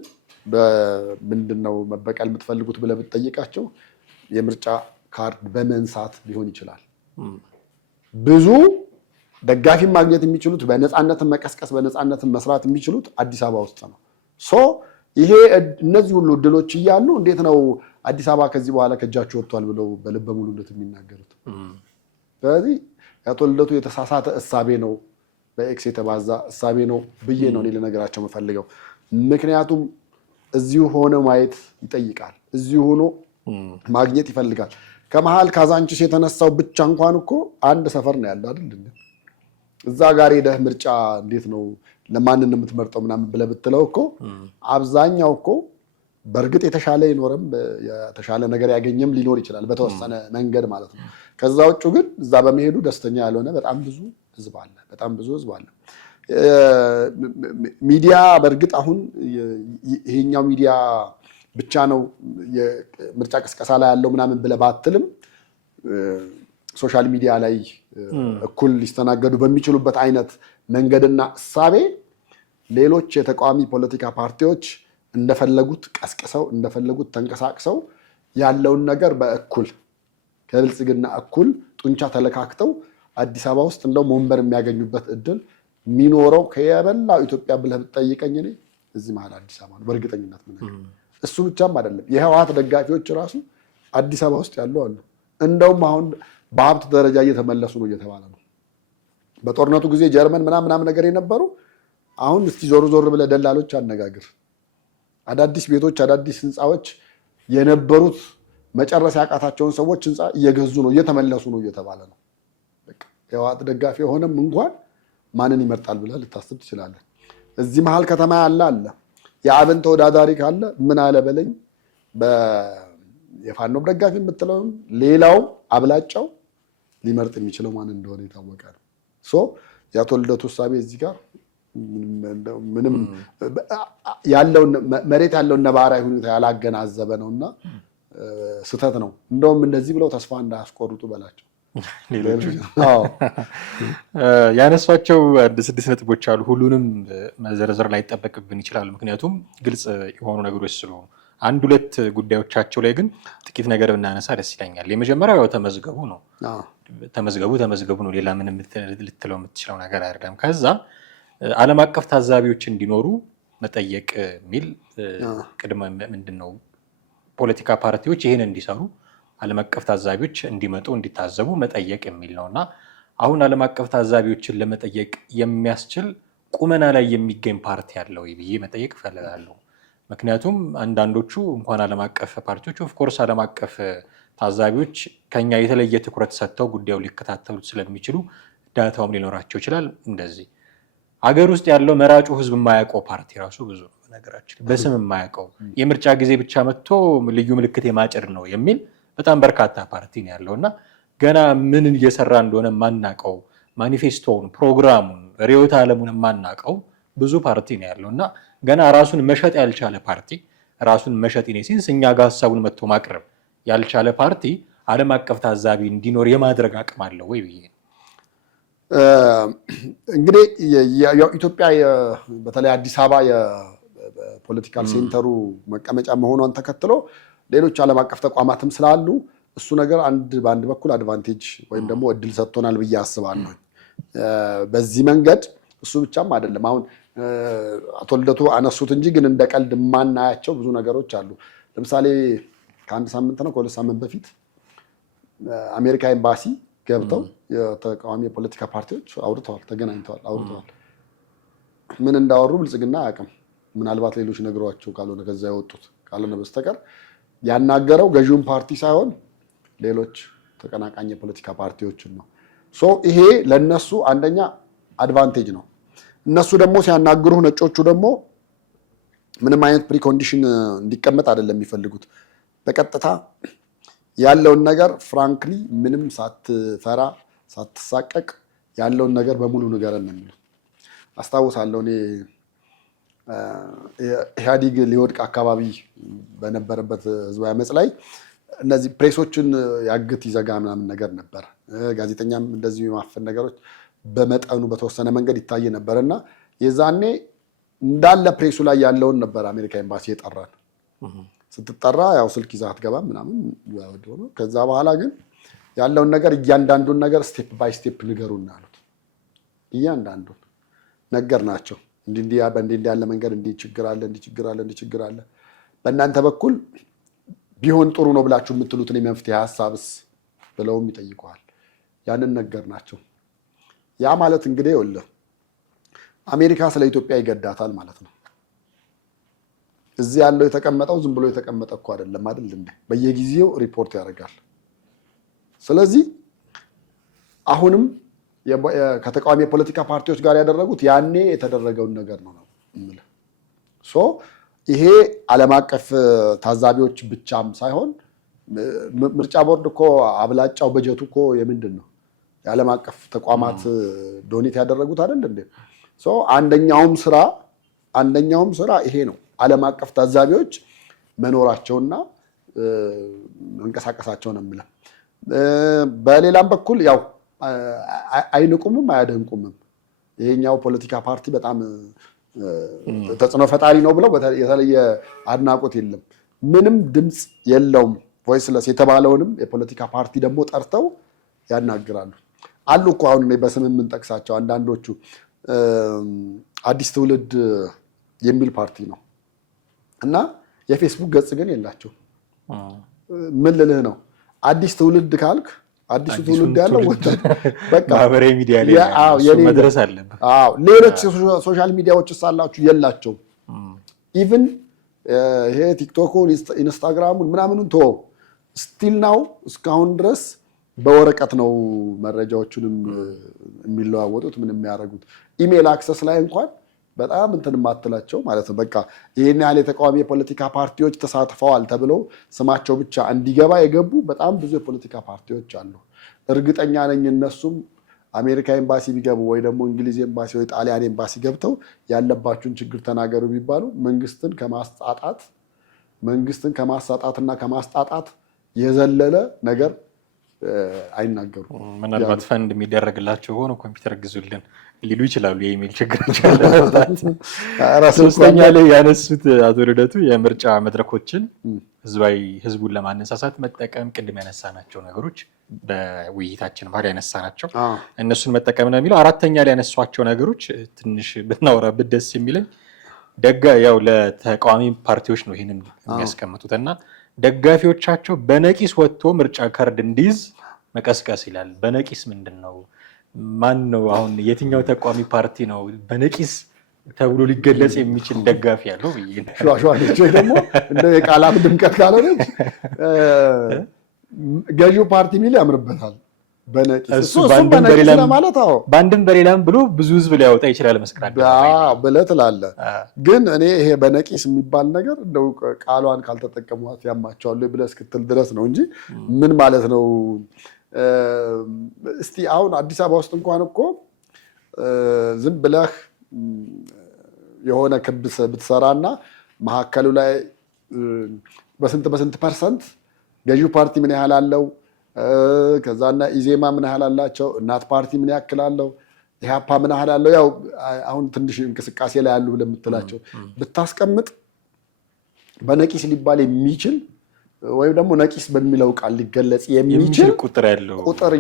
ምንድነው መበቀል የምትፈልጉት ብለህ ብትጠይቃቸው የምርጫ ካርድ በመንሳት ሊሆን ይችላል። ብዙ ደጋፊ ማግኘት የሚችሉት በነፃነትን መቀስቀስ በነፃነትን መስራት የሚችሉት አዲስ አበባ ውስጥ ነው። ይሄ እነዚህ ሁሉ እድሎች እያሉ እንዴት ነው አዲስ አበባ ከዚህ በኋላ ከእጃችሁ ወጥቷል ብለው በልበ ሙሉነት የሚናገሩት? ስለዚህ የአቶ ልደቱ የተሳሳተ እሳቤ ነው፣ በኤክስ የተባዛ እሳቤ ነው ብዬ ነው እኔ ልነግራቸው የምፈልገው። ምክንያቱም እዚሁ ሆነ ማየት ይጠይቃል። እዚሁ ሆኖ ማግኘት ይፈልጋል። ከመሀል ካዛንቺስ የተነሳው ብቻ እንኳን እኮ አንድ ሰፈር ነው ያለው አይደል? እዛ ጋር ሄደህ ምርጫ እንዴት ነው ለማንን የምትመርጠው ምናምን ብለህ ብትለው እኮ አብዛኛው እኮ በእርግጥ የተሻለ ይኖርም የተሻለ ነገር ያገኘም ሊኖር ይችላል በተወሰነ መንገድ ማለት ነው። ከዛ ውጭ ግን እዛ በመሄዱ ደስተኛ ያልሆነ በጣም ብዙ ህዝብ አለ። በጣም ብዙ ህዝብ አለ። ሚዲያ በእርግጥ አሁን ይሄኛው ሚዲያ ብቻ ነው የምርጫ ቅስቀሳ ላይ ያለው ምናምን ብለህ ባትልም ሶሻል ሚዲያ ላይ እኩል ሊስተናገዱ በሚችሉበት አይነት መንገድና እሳቤ ሌሎች የተቃዋሚ ፖለቲካ ፓርቲዎች እንደፈለጉት ቀስቅሰው እንደፈለጉት ተንቀሳቅሰው ያለውን ነገር በእኩል ከብልጽግና እኩል ጡንቻ ተለካክተው አዲስ አበባ ውስጥ እንደው ወንበር የሚያገኙበት እድል የሚኖረው ከየበላው ኢትዮጵያ ብለህ ብትጠይቀኝ እኔ እዚህ መሀል አዲስ አበባ ነው በእርግጠኝነት ምን። እሱ ብቻም አይደለም፣ የህወሓት ደጋፊዎች ራሱ አዲስ አበባ ውስጥ ያለው አሉ። እንደውም አሁን በሀብት ደረጃ እየተመለሱ ነው እየተባለ ነው። በጦርነቱ ጊዜ ጀርመን ምናምን ነገር የነበሩ አሁን እስቲ ዞር ብለህ ደላሎች አነጋግር። አዳዲስ ቤቶች አዳዲስ ህንፃዎች የነበሩት መጨረስ ያቃታቸውን ሰዎች ህንፃ እየገዙ ነው እየተመለሱ ነው እየተባለ ነው። በቃ የህወሓት ደጋፊ የሆነም እንኳን ማንን ይመርጣል ብለህ ልታስብ ትችላለህ። እዚህ መሀል ከተማ ያለ አለ የአብን ተወዳዳሪ ካለ ምን አለ በለኝ። የፋኖ ደጋፊ የምትለው ሌላው አብላጫው ሊመርጥ የሚችለው ማን እንደሆነ የታወቀ ነው። የአቶ ልደቱ እሳቤ እዚህ ጋር ምንም ያለውን መሬት ያለውን ነባራዊ ሁኔታ ያላገናዘበ ነውና ስህተት ነው። እንደውም እንደዚህ ብለው ተስፋ እንዳያስቆርጡ በላቸው። ያነሷቸው 6 ነጥቦች አሉ። ሁሉንም መዘርዘር ላይ ይጠበቅብን ይችላል፣ ምክንያቱም ግልጽ የሆኑ ነገሮች ስለሆኑ። 1-2 ጉዳዮቻቸው ላይ ግን ጥቂት ነገር ብናነሳ ደስ ይለኛል። የመጀመሪያው ያው ተመዝገቡ ነው። ተመዝገቡ ነው። ሌላ ምንም ልትለው የምትችለው ነገር አይደለም። ከዛ ዓለም አቀፍ ታዛቢዎች እንዲኖሩ መጠየቅ የሚል ቅድመ ምንድን ነው ፖለቲካ ፓርቲዎች ይህን እንዲሰሩ ዓለም አቀፍ ታዛቢዎች እንዲመጡ እንዲታዘቡ መጠየቅ የሚል ነው እና አሁን ዓለም አቀፍ ታዛቢዎችን ለመጠየቅ የሚያስችል ቁመና ላይ የሚገኝ ፓርቲ አለ ወይ ብዬ መጠየቅ እፈልጋለሁ። ምክንያቱም አንዳንዶቹ እንኳን ዓለም አቀፍ ፓርቲዎች ኦፍኮርስ ዓለም አቀፍ ታዛቢዎች ከኛ የተለየ ትኩረት ሰጥተው ጉዳዩ ሊከታተሉት ስለሚችሉ ዳታውም ሊኖራቸው ይችላል። እንደዚህ አገር ውስጥ ያለው መራጩ ህዝብ የማያውቀው ፓርቲ ራሱ ብዙ ነው። ነገራችን በስም የማያውቀው የምርጫ ጊዜ ብቻ መጥቶ ልዩ ምልክት የማጭር ነው የሚል በጣም በርካታ ፓርቲ ነው ያለው እና ገና ምን እየሰራ እንደሆነ የማናውቀው ማኒፌስቶውን፣ ፕሮግራሙን፣ ርዕዮተ ዓለሙን የማናውቀው ብዙ ፓርቲ ነው ያለው እና ገና ራሱን መሸጥ ያልቻለ ፓርቲ ራሱን መሸጥ ኢኔሴንስ እኛ ጋር ሀሳቡን መጥቶ ማቅረብ ያልቻለ ፓርቲ ዓለም አቀፍ ታዛቢ እንዲኖር የማድረግ አቅም አለው ወይ ብዬ ነው። እንግዲህ ኢትዮጵያ በተለይ አዲስ አበባ የፖለቲካል ሴንተሩ መቀመጫ መሆኗን ተከትሎ ሌሎች ዓለም አቀፍ ተቋማትም ስላሉ እሱ ነገር በአንድ በኩል አድቫንቴጅ ወይም ደግሞ እድል ሰጥቶናል ብዬ አስባለሁ። በዚህ መንገድ እሱ ብቻም አይደለም። አሁን አቶ ልደቱ አነሱት እንጂ ግን እንደ ቀልድ የማናያቸው ብዙ ነገሮች አሉ። ለምሳሌ ከአንድ ሳምንት ነው ከሁለት ሳምንት በፊት አሜሪካ ኤምባሲ ገብተው የተቃዋሚ የፖለቲካ ፓርቲዎች ተገናኝተዋል፣ አውርተዋል። ምን እንዳወሩ ብልጽግና አያውቅም። ምናልባት ሌሎች ነግሯቸው ካልሆነ ከዛ የወጡት ካልሆነ በስተቀር ያናገረው ገዢውን ፓርቲ ሳይሆን ሌሎች ተቀናቃኝ የፖለቲካ ፓርቲዎችን ነው። ይሄ ለነሱ አንደኛ አድቫንቴጅ ነው። እነሱ ደግሞ ሲያናግሩህ ነጮቹ ደግሞ ምንም አይነት ፕሪኮንዲሽን እንዲቀመጥ አይደለም የሚፈልጉት። በቀጥታ ያለውን ነገር ፍራንክሊ ምንም ሳትፈራ ሳትሳቀቅ ያለውን ነገር በሙሉ ንገረን ነው የሚሉት። አስታውሳለሁ እኔ ኢህአዲግ ሊወድቅ አካባቢ በነበረበት ህዝባዊ አመፅ ላይ እነዚህ ፕሬሶችን ያግት ይዘጋ ምናምን ነገር ነበር። ጋዜጠኛም እንደዚሁ የማፈን ነገሮች በመጠኑ በተወሰነ መንገድ ይታይ ነበር እና የዛኔ እንዳለ ፕሬሱ ላይ ያለውን ነበር አሜሪካ ኤምባሲ የጠራን። ስትጠራ ያው ስልክ ይዘህ አትገባም ምናምን ያወደው ነው። ከዛ በኋላ ግን ያለውን ነገር እያንዳንዱን ነገር ስቴፕ ባይ ስቴፕ ንገሩን አሉት። እያንዳንዱን ነገር ናቸው። እንዲህ ያለ መንገድ እንዲህ ችግር አለ። በእናንተ በኩል ቢሆን ጥሩ ነው ብላችሁ የምትሉትን የመፍትሄ ሀሳብስ ብለውም ይጠይቀዋል። ያንን ነገር ናቸው። ያ ማለት እንግዲህ ይኸውልህ አሜሪካ ስለ ኢትዮጵያ ይገዳታል ማለት ነው። እዚህ ያለው የተቀመጠው ዝም ብሎ የተቀመጠ እኮ አይደለም አይደል እንዴ? በየጊዜው ሪፖርት ያደርጋል። ስለዚህ አሁንም ከተቃዋሚ የፖለቲካ ፓርቲዎች ጋር ያደረጉት ያኔ የተደረገውን ነገር ነው የምልህ። ይሄ ዓለም አቀፍ ታዛቢዎች ብቻም ሳይሆን ምርጫ ቦርድ እኮ አብላጫው በጀቱ እኮ የምንድን ነው የዓለም አቀፍ ተቋማት ዶኔት ያደረጉት አይደል እንዴ? አንደኛውም ስራ ይሄ ነው። ዓለም አቀፍ ታዛቢዎች መኖራቸውና መንቀሳቀሳቸው ነው የምልህ። በሌላም በኩል ያው አይንቁምም አያደንቁምም። ይሄኛው ፖለቲካ ፓርቲ በጣም ተጽዕኖ ፈጣሪ ነው ብለው የተለየ አድናቆት የለም። ምንም ድምፅ የለውም ቮይስለስ የተባለውንም የፖለቲካ ፓርቲ ደግሞ ጠርተው ያናግራሉ አሉ እኮ። አሁን በስም የምንጠቅሳቸው አንዳንዶቹ አዲስ ትውልድ የሚል ፓርቲ ነው እና የፌስቡክ ገጽ ግን የላቸው። ምን ልልህ ነው? አዲስ ትውልድ ካልክ አዲሱ ትውልድ ያለው በቃ ማህበራዊ ሚዲያ ላይ መድረስ አለበት። ሌሎች ሶሻል ሚዲያዎች ሳላችሁ የላቸው። ኢቭን ይሄ ቲክቶኩን ኢንስታግራሙን ምናምኑን ተወው። ስቲል ናው እስካሁን ድረስ በወረቀት ነው መረጃዎቹንም የሚለዋወጡት ምን የሚያደርጉት። ኢሜል አክሰስ ላይ እንኳን በጣም እንትን ማትላቸው ማለት ነው። በቃ ይሄን ያህል የተቃዋሚ የፖለቲካ ፓርቲዎች ተሳትፈዋል ተብለው ስማቸው ብቻ እንዲገባ የገቡ በጣም ብዙ የፖለቲካ ፓርቲዎች አሉ። እርግጠኛ ነኝ እነሱም አሜሪካ ኤምባሲ ቢገቡ ወይ ደግሞ እንግሊዝ ኤምባሲ ወይ ጣሊያን ኤምባሲ ገብተው ያለባችሁን ችግር ተናገሩ ቢባሉ መንግስትን ከማሳጣትና ከማስጣጣት የዘለለ ነገር አይናገሩ። ምናልባት ፈንድ የሚደረግላቸው ሆኖ ኮምፒውተር ግዙልን ሊሉ ይችላሉ። የኢሜል ችግራቸው ለመፍታት። ሶስተኛ ላይ ያነሱት አቶ ልደቱ የምርጫ መድረኮችን ህዝቡን ለማነሳሳት መጠቀም፣ ቅድም ያነሳናቸው ነገሮች በውይይታችን ባህል ያነሳናቸው እነሱን መጠቀም ነው የሚለው። አራተኛ ላይ ያነሷቸው ነገሮች ትንሽ ብናወራበት ደስ የሚለኝ ያው ለተቃዋሚ ፓርቲዎች ነው ይህንን የሚያስቀምጡት እና ደጋፊዎቻቸው በነቂስ ወጥቶ ምርጫ ካርድ እንዲይዝ መቀስቀስ ይላል። በነቂስ ምንድን ነው? ማን ነው? አሁን የትኛው ተቃዋሚ ፓርቲ ነው በነቂስ ተብሎ ሊገለጽ የሚችል ደጋፊ ያለው? ሸዋሸዋለች ወይ ደግሞ እንደ የቃላት ድምቀት ካልሆነች ገዢው ፓርቲ ሚል ያምርበታል። በነቂስ እሱም በነቂስ ለማለት በአንድም በሌላም ብሎ ብዙ ህዝብ ሊያወጣ ይችላል መስከራ ብለህ ትላለህ። ግን እኔ ይሄ በነቂስ የሚባል ነገር እንደው ቃሏን ካልተጠቀሟት ያማቸዋል ብለህ እስክትል ድረስ ነው እንጂ ምን ማለት ነው? እስቲ አሁን አዲስ አበባ ውስጥ እንኳን እኮ ዝም ብለህ የሆነ ክብ ብትሰራና መሀከሉ ላይ በስንት ፐርሰንት ገዢው ፓርቲ ምን ያህል አለው፣ ከዛና ኢዜማ ምን ያህል አላቸው፣ እናት ፓርቲ ምን ያክል አለው፣ ኢህአፓ ምን ያህል አለው፣ ያው አሁን ትንሽ እንቅስቃሴ ላይ ያሉ ብለህ የምትላቸው ብታስቀምጥ በነቂስ ሊባል የሚችል ወይም ደግሞ ነቂስ በሚለው ቃል ሊገለጽ የሚችል ቁጥር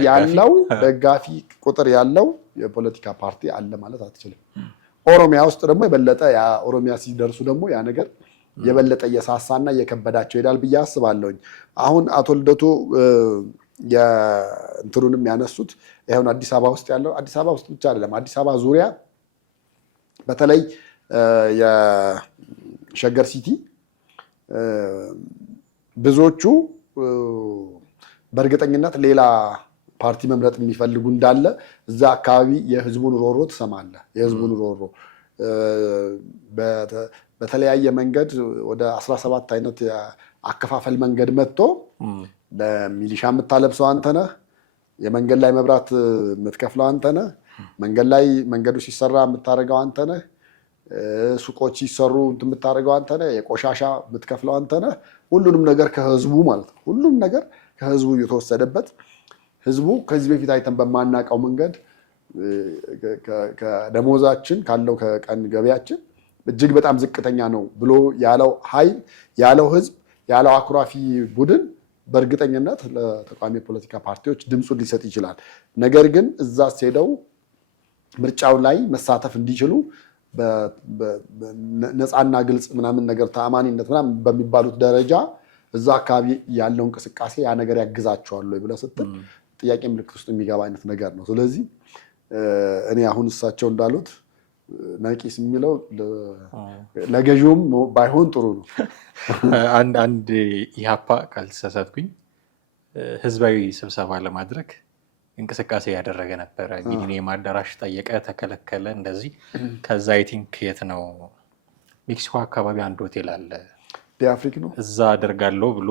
ያለው ደጋፊ ቁጥር ያለው የፖለቲካ ፓርቲ አለ ማለት አትችልም። ኦሮሚያ ውስጥ ደግሞ የበለጠ ያ ኦሮሚያ ሲደርሱ ደግሞ ያ ነገር የበለጠ እየሳሳና እየከበዳቸው ይሄዳል ብዬ አስባለሁኝ። አሁን አቶ ልደቱ እንትኑንም ያነሱት ይሁን አዲስ አበባ ውስጥ ያለው አዲስ አበባ ውስጥ ብቻ አይደለም፣ አዲስ አበባ ዙሪያ በተለይ የሸገር ሲቲ ብዙዎቹ በእርግጠኝነት ሌላ ፓርቲ መምረጥ የሚፈልጉ እንዳለ እዛ አካባቢ የህዝቡን ሮሮ ትሰማለህ። የህዝቡን ሮሮ በተለያየ መንገድ ወደ 17 አይነት አከፋፈል መንገድ መጥቶ ለሚሊሻ የምታለብሰው አንተ ነህ፣ የመንገድ ላይ መብራት የምትከፍለው አንተ ነህ፣ መንገድ ላይ መንገዱ ሲሰራ የምታደርገው አንተ ነህ፣ ሱቆች ሲሰሩ የምታደርገው አንተ ነህ፣ የቆሻሻ የምትከፍለው አንተ ነህ። ሁሉንም ነገር ከህዝቡ ማለት ነው። ሁሉም ነገር ከህዝቡ የተወሰደበት ህዝቡ ከዚህ በፊት አይተን በማናውቀው መንገድ ከደሞዛችን ካለው ከቀን ገበያችን እጅግ በጣም ዝቅተኛ ነው ብሎ ያለው ኃይል ያለው ህዝብ ያለው አኩራፊ ቡድን በእርግጠኝነት ለተቃዋሚ የፖለቲካ ፓርቲዎች ድምፁን ሊሰጥ ይችላል። ነገር ግን እዛ ሄደው ምርጫው ላይ መሳተፍ እንዲችሉ ነፃና ግልጽ ምናምን ነገር ተአማኒነት ምናምን በሚባሉት ደረጃ እዛ አካባቢ ያለው እንቅስቃሴ ያ ነገር ያግዛቸዋል ወይ ብለህ ስትል ጥያቄ ምልክት ውስጥ የሚገባ አይነት ነገር ነው። ስለዚህ እኔ አሁን እሳቸው እንዳሉት ነቂስ የሚለው ለገዢውም ባይሆን ጥሩ ነው። አንድ ኢህአፓ ካልተሳሳትኩኝ ህዝባዊ ስብሰባ ለማድረግ እንቅስቃሴ ያደረገ ነበረ። ሚሊኒየም አዳራሽ ጠየቀ፣ ተከለከለ። እንደዚህ ከዛ አይ ቲንክ የት ነው ሜክሲኮ አካባቢ አንድ ሆቴል አለ ዲአፍሪክ ነው እዛ አደርጋለሁ ብሎ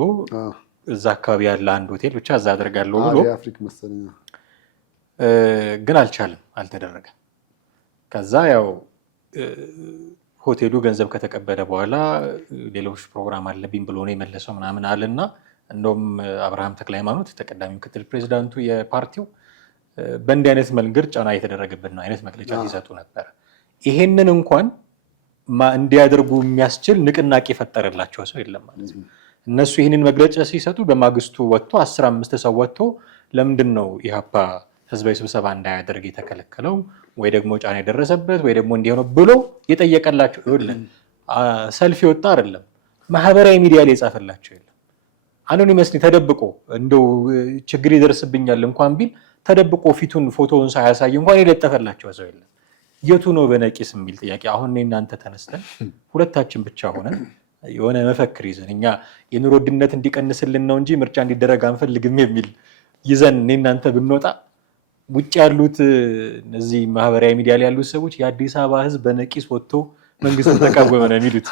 እዛ አካባቢ ያለ አንድ ሆቴል ብቻ እዛ አደርጋለሁ ብሎ ዲአፍሪክ መሰለኝ፣ ግን አልቻለም፣ አልተደረገም። ከዛ ያው ሆቴሉ ገንዘብ ከተቀበለ በኋላ ሌሎች ፕሮግራም አለብኝ ብሎ ነው የመለሰው ምናምን አለና እንደውም አብርሃም ተክለሃይማኖት ተቀዳሚ ምክትል ፕሬዚዳንቱ የፓርቲው በእንዲህ አይነት መንገድ ጫና የተደረገብን ነው አይነት መግለጫ ሲሰጡ ነበር። ይሄንን እንኳን እንዲያደርጉ የሚያስችል ንቅናቄ የፈጠረላቸው ሰው የለም ማለት ነው። እነሱ ይህንን መግለጫ ሲሰጡ በማግስቱ ወጥቶ 15 ሰው ወጥቶ ለምንድን ነው ኢህአፓ ህዝባዊ ስብሰባ እንዳያደርግ የተከለከለው ወይ ደግሞ ጫና የደረሰበት ወይ ደግሞ እንዲሆነው ብሎ የጠየቀላቸው ይኸውልህ፣ ሰልፍ የወጣ አይደለም፣ ማህበራዊ ሚዲያ ላይ የጻፈላቸው የለም። አኖኒመስሊ ተደብቆ እንደው ችግር ይደርስብኛል እንኳን ቢል ተደብቆ ፊቱን ፎቶውን ሳያሳይ እንኳን የለጠፈላቸው ሰው የለም። የቱ ነው በነቂስ የሚል ጥያቄ አሁን እኔ እናንተ ተነስተን ሁለታችን ብቻ ሆነን የሆነ መፈክር ይዘን እኛ የኑሮ ውድነት እንዲቀንስልን ነው እንጂ ምርጫ እንዲደረግ አንፈልግም የሚል ይዘን እኔ እናንተ ብንወጣ ውጭ ያሉት እነዚህ ማህበራዊ ሚዲያ ላይ ያሉት ሰዎች የአዲስ አበባ ህዝብ በነቂስ ወጥቶ መንግስትን ተቃወመ ነው የሚሉት።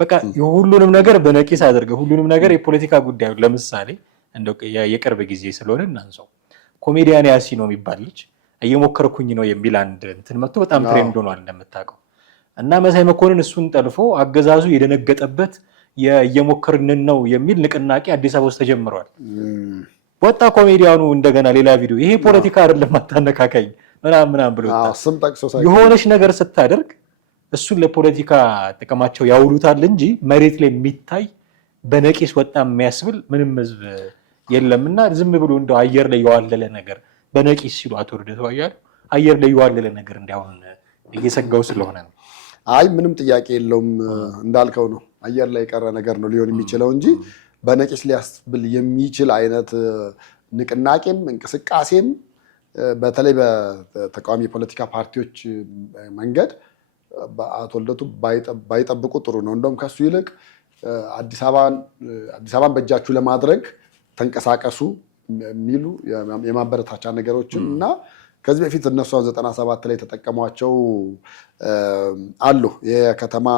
በቃ ሁሉንም ነገር በነቂስ አድርገው ሁሉንም ነገር የፖለቲካ ጉዳዩ ለምሳሌ እንደው የቅርብ ጊዜ ስለሆነ እናንሳው። ኮሜዲያን ያሲኖ የሚባል ልጅ እየሞከርኩኝ ነው የሚል አንድ እንትን መጥቶ በጣም ትሬንድ ሆኗል እንደምታውቀው። እና መሳይ መኮንን እሱን ጠልፎ አገዛዙ የደነገጠበት እየሞከርን ነው የሚል ንቅናቄ አዲስ አበባ ውስጥ ተጀምሯል። ወጣ ኮሜዲያኑ እንደገና ሌላ ቪዲዮ ይሄ ፖለቲካ አይደለም አታነካካኝ ምናምን ብሎ የሆነች ነገር ስታደርግ እሱን ለፖለቲካ ጥቅማቸው ያውሉታል እንጂ መሬት ላይ የሚታይ በነቂስ ወጣ የሚያስብል ምንም ህዝብ የለምና ዝም ብሎ እንደው አየር ላይ የዋለለ ነገር በነቂስ ሲሉ አቶ ልደቱ አያሌው አየር ላይ የዋለለ ነገር እንዲያውን እየሰጋው ስለሆነ ነው። አይ ምንም ጥያቄ የለውም እንዳልከው ነው። አየር ላይ የቀረ ነገር ነው ሊሆን የሚችለው እንጂ በነቂስ ሊያስብል የሚችል አይነት ንቅናቄም እንቅስቃሴም በተለይ በተቃዋሚ የፖለቲካ ፓርቲዎች መንገድ በአቶ ልደቱ ባይጠብቁ ጥሩ ነው። እንደውም ከሱ ይልቅ አዲስ አበባን በእጃችሁ ለማድረግ ተንቀሳቀሱ፣ የሚሉ የማበረታቻ ነገሮችን እና ከዚህ በፊት እነሱ 97 ላይ ተጠቀሟቸው አሉ የከተማ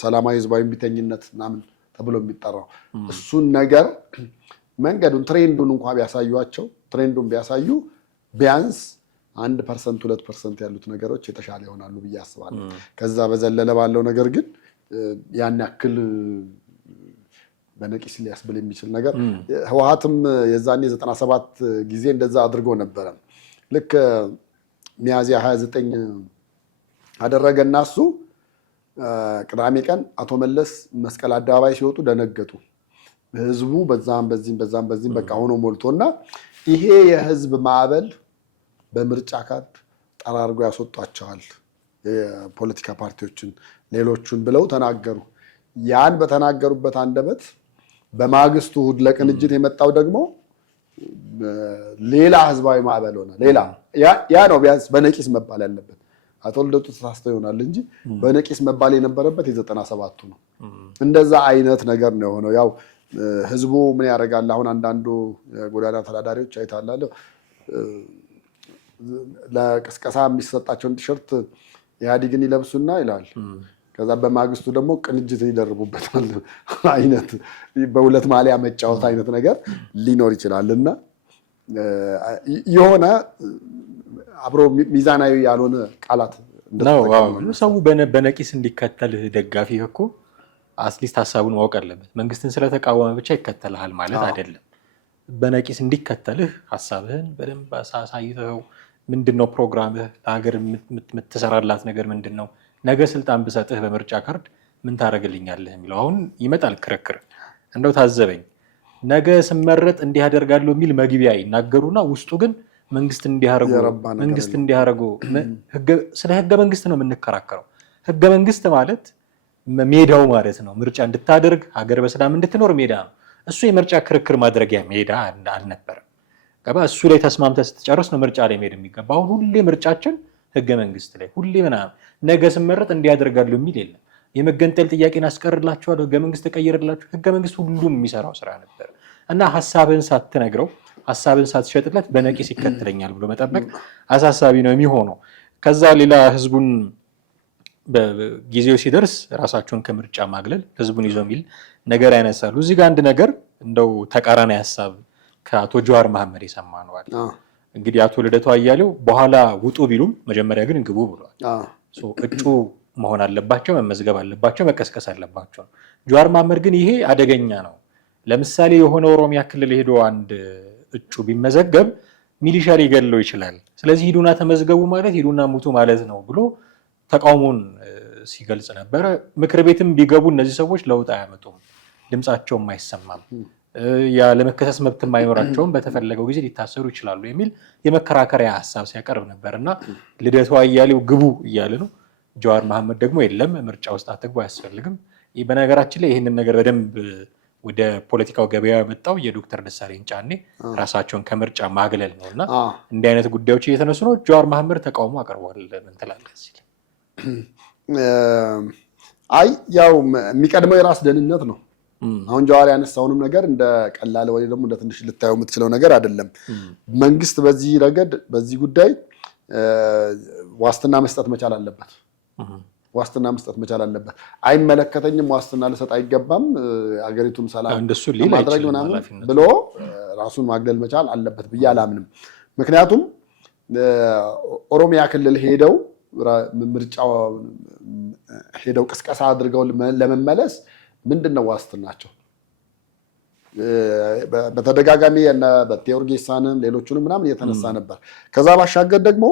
ሰላማዊ ህዝባዊ ቢተኝነት ምናምን ተብሎ የሚጠራው እሱን ነገር መንገዱን ትሬንዱን እንኳን ቢያሳዩአቸው ትሬንዱን ቢያሳዩ ቢያንስ 1% 2% ያሉት ነገሮች የተሻለ ይሆናሉ ብዬ አስባለሁ። ከዛ በዘለለ ባለው ነገር ግን ያን ያክል በነቂስ ሊያስብል የሚችል ነገር ህወሓትም የዛኔ 97 ጊዜ እንደዛ አድርጎ ነበረ። ልክ ሚያዝያ 29 አደረገና እሱ ቅዳሜ ቀን አቶ መለስ መስቀል አደባባይ ሲወጡ ደነገጡ። ህዝቡ በዛም በዚህም በቃ ሆኖ ሞልቶና ይሄ የህዝብ ማዕበል በምርጫ ካርድ ጠራርጎ ያስወጣቸዋል የፖለቲካ ፓርቲዎችን ሌሎቹን ብለው ተናገሩ። ያን በተናገሩበት አንደበት በማግስቱ እሑድ ለቅንጅት የመጣው ደግሞ ሌላ ህዝባዊ ማዕበል ሆነ። ሌላ ያ ነው ቢያንስ በነቂስ መባል ያለበት። አቶ ልደቱ ተሳስተው ይሆናል እንጂ በነቂስ መባል የነበረበት የ97ቱ ነው። እንደዛ አይነት ነገር ነው የሆነው። ያው ህዝቡ ምን ያደርጋል? አሁን አንዳንዱ ጎዳና ተዳዳሪዎች አይታላለሁ ለቅስቀሳ የሚሰጣቸውን ቲሸርት ኢህአዴግን ይለብሱና ይላል። ከዛ በማግስቱ ደግሞ ቅንጅት ይደርቡበታል አይነት በሁለት ማሊያ መጫወት አይነት ነገር ሊኖር ይችላል እና የሆነ አብሮ ሚዛናዊ ያልሆነ ቃላት ሰው በነቂስ እንዲከተልህ ደጋፊህ እኮ አትሊስት ሀሳቡን ማወቅ አለበት። መንግስትን ስለተቃወመ ብቻ ይከተልሃል ማለት አይደለም። በነቂስ እንዲከተልህ ሀሳብህን በደንብ አሳይተው ምንድነው ፕሮግራምህ፣ ለሀገር የምትሰራላት ነገር ምንድነው፣ ነገ ስልጣን ብሰጥህ በምርጫ ካርድ ምን ታደርግልኛለህ የሚለው አሁን ይመጣል ክርክር። እንደው ታዘበኝ ነገ ስመረጥ እንዲህ አደርጋለሁ የሚል መግቢያ ይናገሩና ውስጡ ግን መንግስት እንዲያረጉ ስለ ህገ መንግስት ነው የምንከራከረው። ህገ መንግስት ማለት ሜዳው ማለት ነው። ምርጫ እንድታደርግ ሀገር በሰላም እንድትኖር ሜዳ ነው። እሱ የምርጫ ክርክር ማድረጊያ ሜዳ አልነበረም። እሱ ላይ ተስማምተህ ስትጨርስ ነው ምርጫ ላይ መሄድ የሚገባ። አሁን ሁሌ ምርጫችን ህገ መንግስት ላይ ሁሌ ምናምን ነገ ስመረጥ እንዲያደርጋሉ የሚል የለም። የመገንጠል ጥያቄን አስቀርላችኋለሁ፣ ህገ መንግስት ተቀይርላችሁ። ህገ መንግስት ሁሉም የሚሰራው ስራ ነበር እና ሀሳብን ሳትነግረው ሀሳብን ሳትሸጥለት በነቂስ ይከተለኛል ብሎ መጠበቅ አሳሳቢ ነው የሚሆነው። ከዛ ሌላ ህዝቡን በጊዜው ሲደርስ ራሳቸውን ከምርጫ ማግለል ህዝቡን ይዞ የሚል ነገር ያነሳሉ። እዚህ ጋር አንድ ነገር እንደው ተቃራኒ ሀሳብ ከአቶ ጀዋር መሐመድ የሰማነዋል። እንግዲህ አቶ ልደቱ አያሌው በኋላ ውጡ ቢሉም መጀመሪያ ግን ግቡ ብሏል። እጩ መሆን አለባቸው፣ መመዝገብ አለባቸው፣ መቀስቀስ አለባቸው። ጀዋር መሐመድ ግን ይሄ አደገኛ ነው። ለምሳሌ የሆነ ኦሮሚያ ክልል ሄዶ አንድ እጩ ቢመዘገብ ሚሊሻ ሊገለው ይችላል። ስለዚህ ሂዱና ተመዝገቡ ማለት ሂዱና ሙቱ ማለት ነው ብሎ ተቃውሞን ሲገልጽ ነበረ። ምክር ቤትም ቢገቡ እነዚህ ሰዎች ለውጥ አያመጡም፣ ድምፃቸውም አይሰማም፣ ያለመከሰስ መብትም አይኖራቸውም፣ በተፈለገው ጊዜ ሊታሰሩ ይችላሉ የሚል የመከራከሪያ ሀሳብ ሲያቀርብ ነበር እና ልደቱ አያሌው ግቡ እያለ ነው። ጀዋር መሐመድ ደግሞ የለም ምርጫ ውስጥ አትግቡ አያስፈልግም። በነገራችን ላይ ይህንን ነገር በደንብ ወደ ፖለቲካው ገበያ የመጣው የዶክተር ደሳለኝ ጫኔ ራሳቸውን ከምርጫ ማግለል ነው እና እንዲህ አይነት ጉዳዮች እየተነሱ ነው። ጀዋር መሐመድ ተቃውሞ አቅርቧል። ምን ትላለህ? አይ ያው የሚቀድመው የራስ ደህንነት ነው። አሁን ጀዋር ያነሳውንም ነገር እንደ ቀላል ወይ ደግሞ እንደ ትንሽ ልታየው የምትችለው ነገር አይደለም። መንግስት በዚህ ረገድ በዚህ ጉዳይ ዋስትና መስጠት መቻል አለበት። ዋስትና መስጠት መቻል አለበት። አይመለከተኝም፣ ዋስትና ልሰጥ አይገባም፣ አገሪቱን ሰላም ማድረግ ምናምን ብሎ ራሱን ማግለል መቻል አለበት ብዬ አላምንም። ምክንያቱም ኦሮሚያ ክልል ሄደው ምርጫው ሄደው ቅስቀሳ አድርገው ለመመለስ ምንድነው ዋስትናቸው? በተደጋጋሚ በቴ ኡርጌሳንም ሌሎቹንም ምናምን እየተነሳ ነበር። ከዛ ባሻገር ደግሞ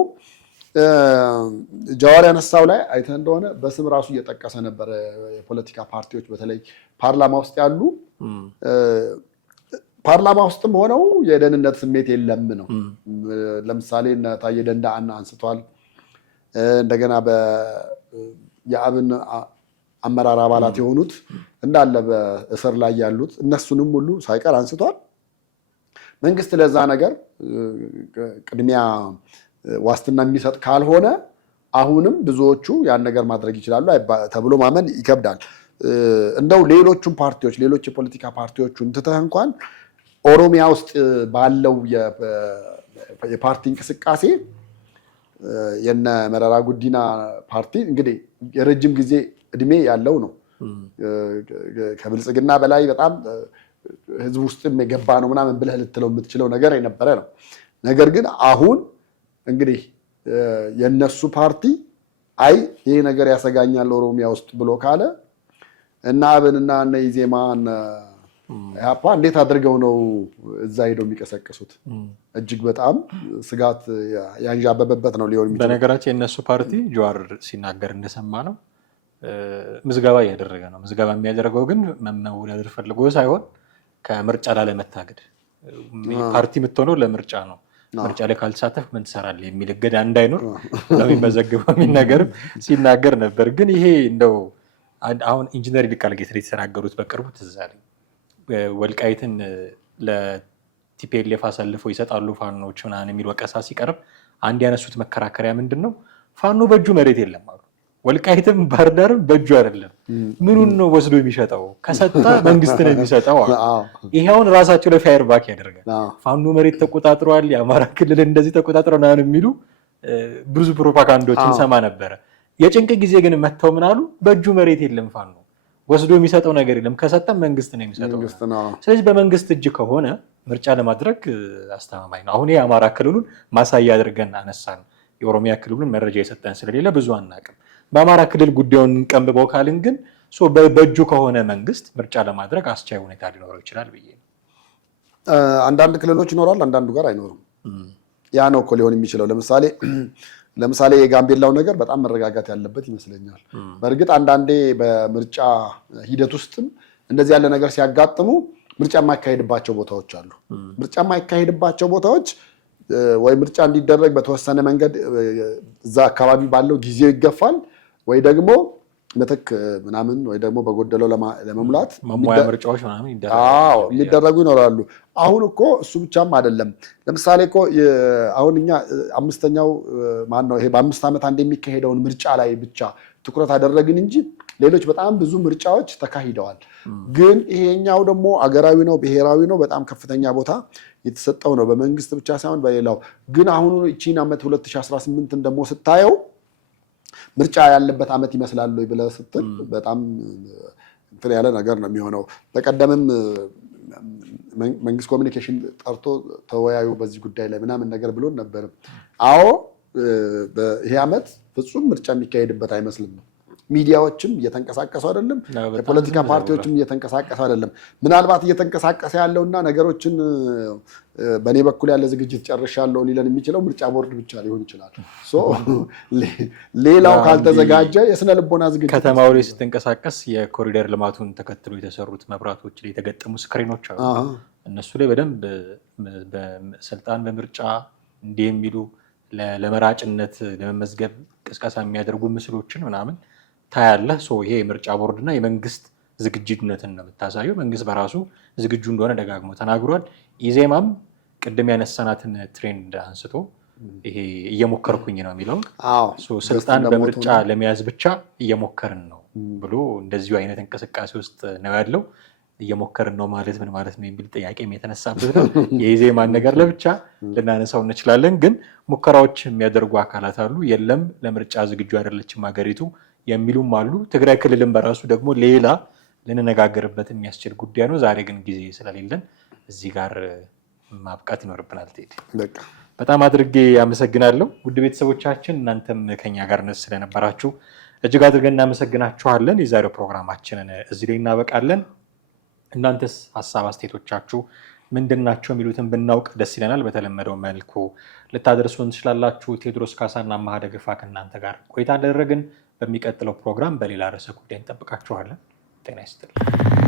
ጀዋር ያነሳው ላይ አይተህ እንደሆነ በስም ራሱ እየጠቀሰ ነበር። የፖለቲካ ፓርቲዎች በተለይ ፓርላማ ውስጥ ያሉ ፓርላማ ውስጥም ሆነው የደህንነት ስሜት የለም ነው። ለምሳሌ እነ ታዬ ደንደአን አንስቷል። እንደገና የአብን አመራር አባላት የሆኑት እንዳለ በእስር ላይ ያሉት እነሱንም ሁሉ ሳይቀር አንስቷል። መንግስት ለዛ ነገር ቅድሚያ ዋስትና የሚሰጥ ካልሆነ አሁንም ብዙዎቹ ያን ነገር ማድረግ ይችላሉ ተብሎ ማመን ይከብዳል። እንደው ሌሎቹም ፓርቲዎች ሌሎች የፖለቲካ ፓርቲዎቹን ትተህ እንኳን ኦሮሚያ ውስጥ ባለው የፓርቲ እንቅስቃሴ የነ መረራ ጉዲና ፓርቲ እንግዲህ የረጅም ጊዜ እድሜ ያለው ነው። ከብልጽግና በላይ በጣም ህዝብ ውስጥም የገባ ነው ምናምን ብለህ ልትለው የምትችለው ነገር የነበረ ነው። ነገር ግን አሁን እንግዲህ የነሱ ፓርቲ አይ ይሄ ነገር ያሰጋኛል ኦሮሚያ ውስጥ ብሎ ካለ እና አብንና እነ ኢዜማ ኢህአፓ እንዴት አድርገው ነው እዛ ሄደው የሚቀሰቅሱት? እጅግ በጣም ስጋት ያንዣበበበት ነው ሊሆን የሚችለው። በነገራችን የነሱ ፓርቲ ጀዋር ሲናገር እንደሰማ ነው ምዝገባ እያደረገ ነው። ምዝገባ የሚያደርገው ግን መወዳደር ፈልጎ ሳይሆን ከምርጫ ላለመታገድ ፓርቲ የምትሆነው ለምርጫ ነው። ምርጫ ላይ ካልተሳተፍ ምን ትሰራለህ የሚል እገዳ እንዳይኖር ለሚመዘግበው የሚናገር ሲናገር ነበር። ግን ይሄ እንደው አሁን ኢንጂነር ይልቃል ጌትነት የተናገሩት በቅርቡ ትዝ አለኝ። ወልቃይትን ለቲፒኤልኤፍ አሳልፈው ይሰጣሉ ፋኖች ምናምን የሚል ወቀሳ ሲቀርብ አንድ ያነሱት መከራከሪያ ምንድን ነው? ፋኖ በእጁ መሬት የለም አሉ። ወልቃይትም ባህር ዳርም በእጁ አይደለም። ምኑን ነው ወስዶ የሚሸጠው? ከሰጠ መንግስት ነው የሚሰጠው። ይሄውን ራሳቸው ላይ ፋየር ባክ ያደርጋል። ፋኖ መሬት ተቆጣጥሯል፣ የአማራ ክልል እንደዚህ ተቆጣጥሯል ምናምን የሚሉ ብዙ ፕሮፓጋንዳዎችን ሰማ ነበረ። የጭንቅ ጊዜ ግን መተው ምን አሉ? በእጁ መሬት የለም ፋኖ ወስዶ የሚሰጠው ነገር የለም። ከሰጠም መንግስት ነው የሚሰጠው። ስለዚህ በመንግስት እጅ ከሆነ ምርጫ ለማድረግ አስተማማኝ ነው። አሁን የአማራ ክልሉን ማሳያ አድርገን አነሳን። የኦሮሚያ ክልሉን መረጃ የሰጠን ስለሌለ ብዙ አናውቅም። በአማራ ክልል ጉዳዩን ቀንብበው ካልን ግን በእጁ ከሆነ መንግስት ምርጫ ለማድረግ አስቻይ ሁኔታ ሊኖረው ይችላል ብዬ ነው። አንዳንድ ክልሎች ይኖራል፣ አንዳንዱ ጋር አይኖርም። ያ ነው እኮ ሊሆን የሚችለው። ለምሳሌ የጋምቤላው ነገር በጣም መረጋጋት ያለበት ይመስለኛል። በእርግጥ አንዳንዴ በምርጫ ሂደት ውስጥም እንደዚህ ያለ ነገር ሲያጋጥሙ ምርጫ የማይካሄድባቸው ቦታዎች አሉ። ምርጫ የማይካሄድባቸው ቦታዎች ወይ ምርጫ እንዲደረግ በተወሰነ መንገድ እዛ አካባቢ ባለው ጊዜው ይገፋል፣ ወይ ደግሞ ምትክ ምናምን ወይ ደግሞ በጎደለው ለመሙላት ምርጫዎች ምናምን የሚደረጉ ይኖራሉ። አሁን እኮ እሱ ብቻም አይደለም። ለምሳሌ እኮ አሁን እኛ አምስተኛው ማነው ይሄ በ5 ዓመት አንድ የሚካሄደውን ምርጫ ላይ ብቻ ትኩረት አደረግን እንጂ ሌሎች በጣም ብዙ ምርጫዎች ተካሂደዋል። ግን ይሄኛው ደግሞ አገራዊ ነው፣ ብሔራዊ ነው፣ በጣም ከፍተኛ ቦታ የተሰጠው ነው፣ በመንግስት ብቻ ሳይሆን በሌላው። ግን አሁን እቺን ዓመት 2018 ደግሞ ስታየው ምርጫ ያለበት ዓመት ይመስላል ወይ ብለህ ስትል በጣም እንትን ያለ ነገር ነው የሚሆነው። በቀደምም መንግስት ኮሚኒኬሽን ጠርቶ ተወያዩ በዚህ ጉዳይ ላይ ምናምን ነገር ብሎን ነበር። አዎ ይሄ ዓመት ፍጹም ምርጫ የሚካሄድበት አይመስልም ነው። ሚዲያዎችም እየተንቀሳቀሱ አይደለም፣ የፖለቲካ ፓርቲዎችም እየተንቀሳቀሱ አይደለም። ምናልባት እየተንቀሳቀሰ ያለውና ነገሮችን በእኔ በኩል ያለ ዝግጅት ጨርሻለሁ ሊለን የሚችለው ምርጫ ቦርድ ብቻ ሊሆን ይችላል። ሌላው ካልተዘጋጀ የስነ ልቦና ዝግጅት ከተማው ላይ ስትንቀሳቀስ የኮሪደር ልማቱን ተከትሎ የተሰሩት መብራቶች ላይ የተገጠሙ ስክሪኖች አሉ። እነሱ ላይ በደንብ ስልጣን በምርጫ እንዲህ የሚሉ ለመራጭነት ለመመዝገብ ቅስቀሳ የሚያደርጉ ምስሎችን ምናምን ታያለህ። ይሄ የምርጫ ቦርድና የመንግስት ዝግጁነትን ነው የምታሳየው። መንግስት በራሱ ዝግጁ እንደሆነ ደጋግሞ ተናግሯል። ኢዜማም ቅድም ያነሳናትን ትሬንድ አንስቶ ይሄ እየሞከርኩኝ ነው የሚለው ስልጣን በምርጫ ለመያዝ ብቻ እየሞከርን ነው ብሎ እንደዚሁ አይነት እንቅስቃሴ ውስጥ ነው ያለው። እየሞከርን ነው ማለት ምን ማለት ነው የሚል ጥያቄም የተነሳበት ነው። የኢዜማን ነገር ለብቻ ልናነሳው እንችላለን። ግን ሙከራዎች የሚያደርጉ አካላት አሉ። የለም ለምርጫ ዝግጁ አይደለችም ሀገሪቱ የሚሉም አሉ። ትግራይ ክልልም በራሱ ደግሞ ሌላ ልንነጋገርበት የሚያስችል ጉዳይ ነው። ዛሬ ግን ጊዜ ስለሌለን እዚህ ጋር ማብቃት ይኖርብናል። ቴዲ በጣም አድርጌ አመሰግናለሁ። ውድ ቤተሰቦቻችን እናንተም ከኛ ጋር ስለነበራችሁ እጅግ አድርገን እናመሰግናችኋለን። የዛሬው ፕሮግራማችንን እዚህ ላይ እናበቃለን። እናንተስ ሀሳብ አስተያየቶቻችሁ ምንድናቸው የሚሉትን ብናውቅ ደስ ይለናል። በተለመደው መልኩ ልታደርሱን ትችላላችሁ። ቴዎድሮስ ካሳና አማሃ ደግፋ ከእናንተ ጋር ቆይታ አደረግን። በሚቀጥለው ፕሮግራም በሌላ ርዕሰ ጉዳይ እንጠብቃችኋለን። ጤና ይስጥልኝ።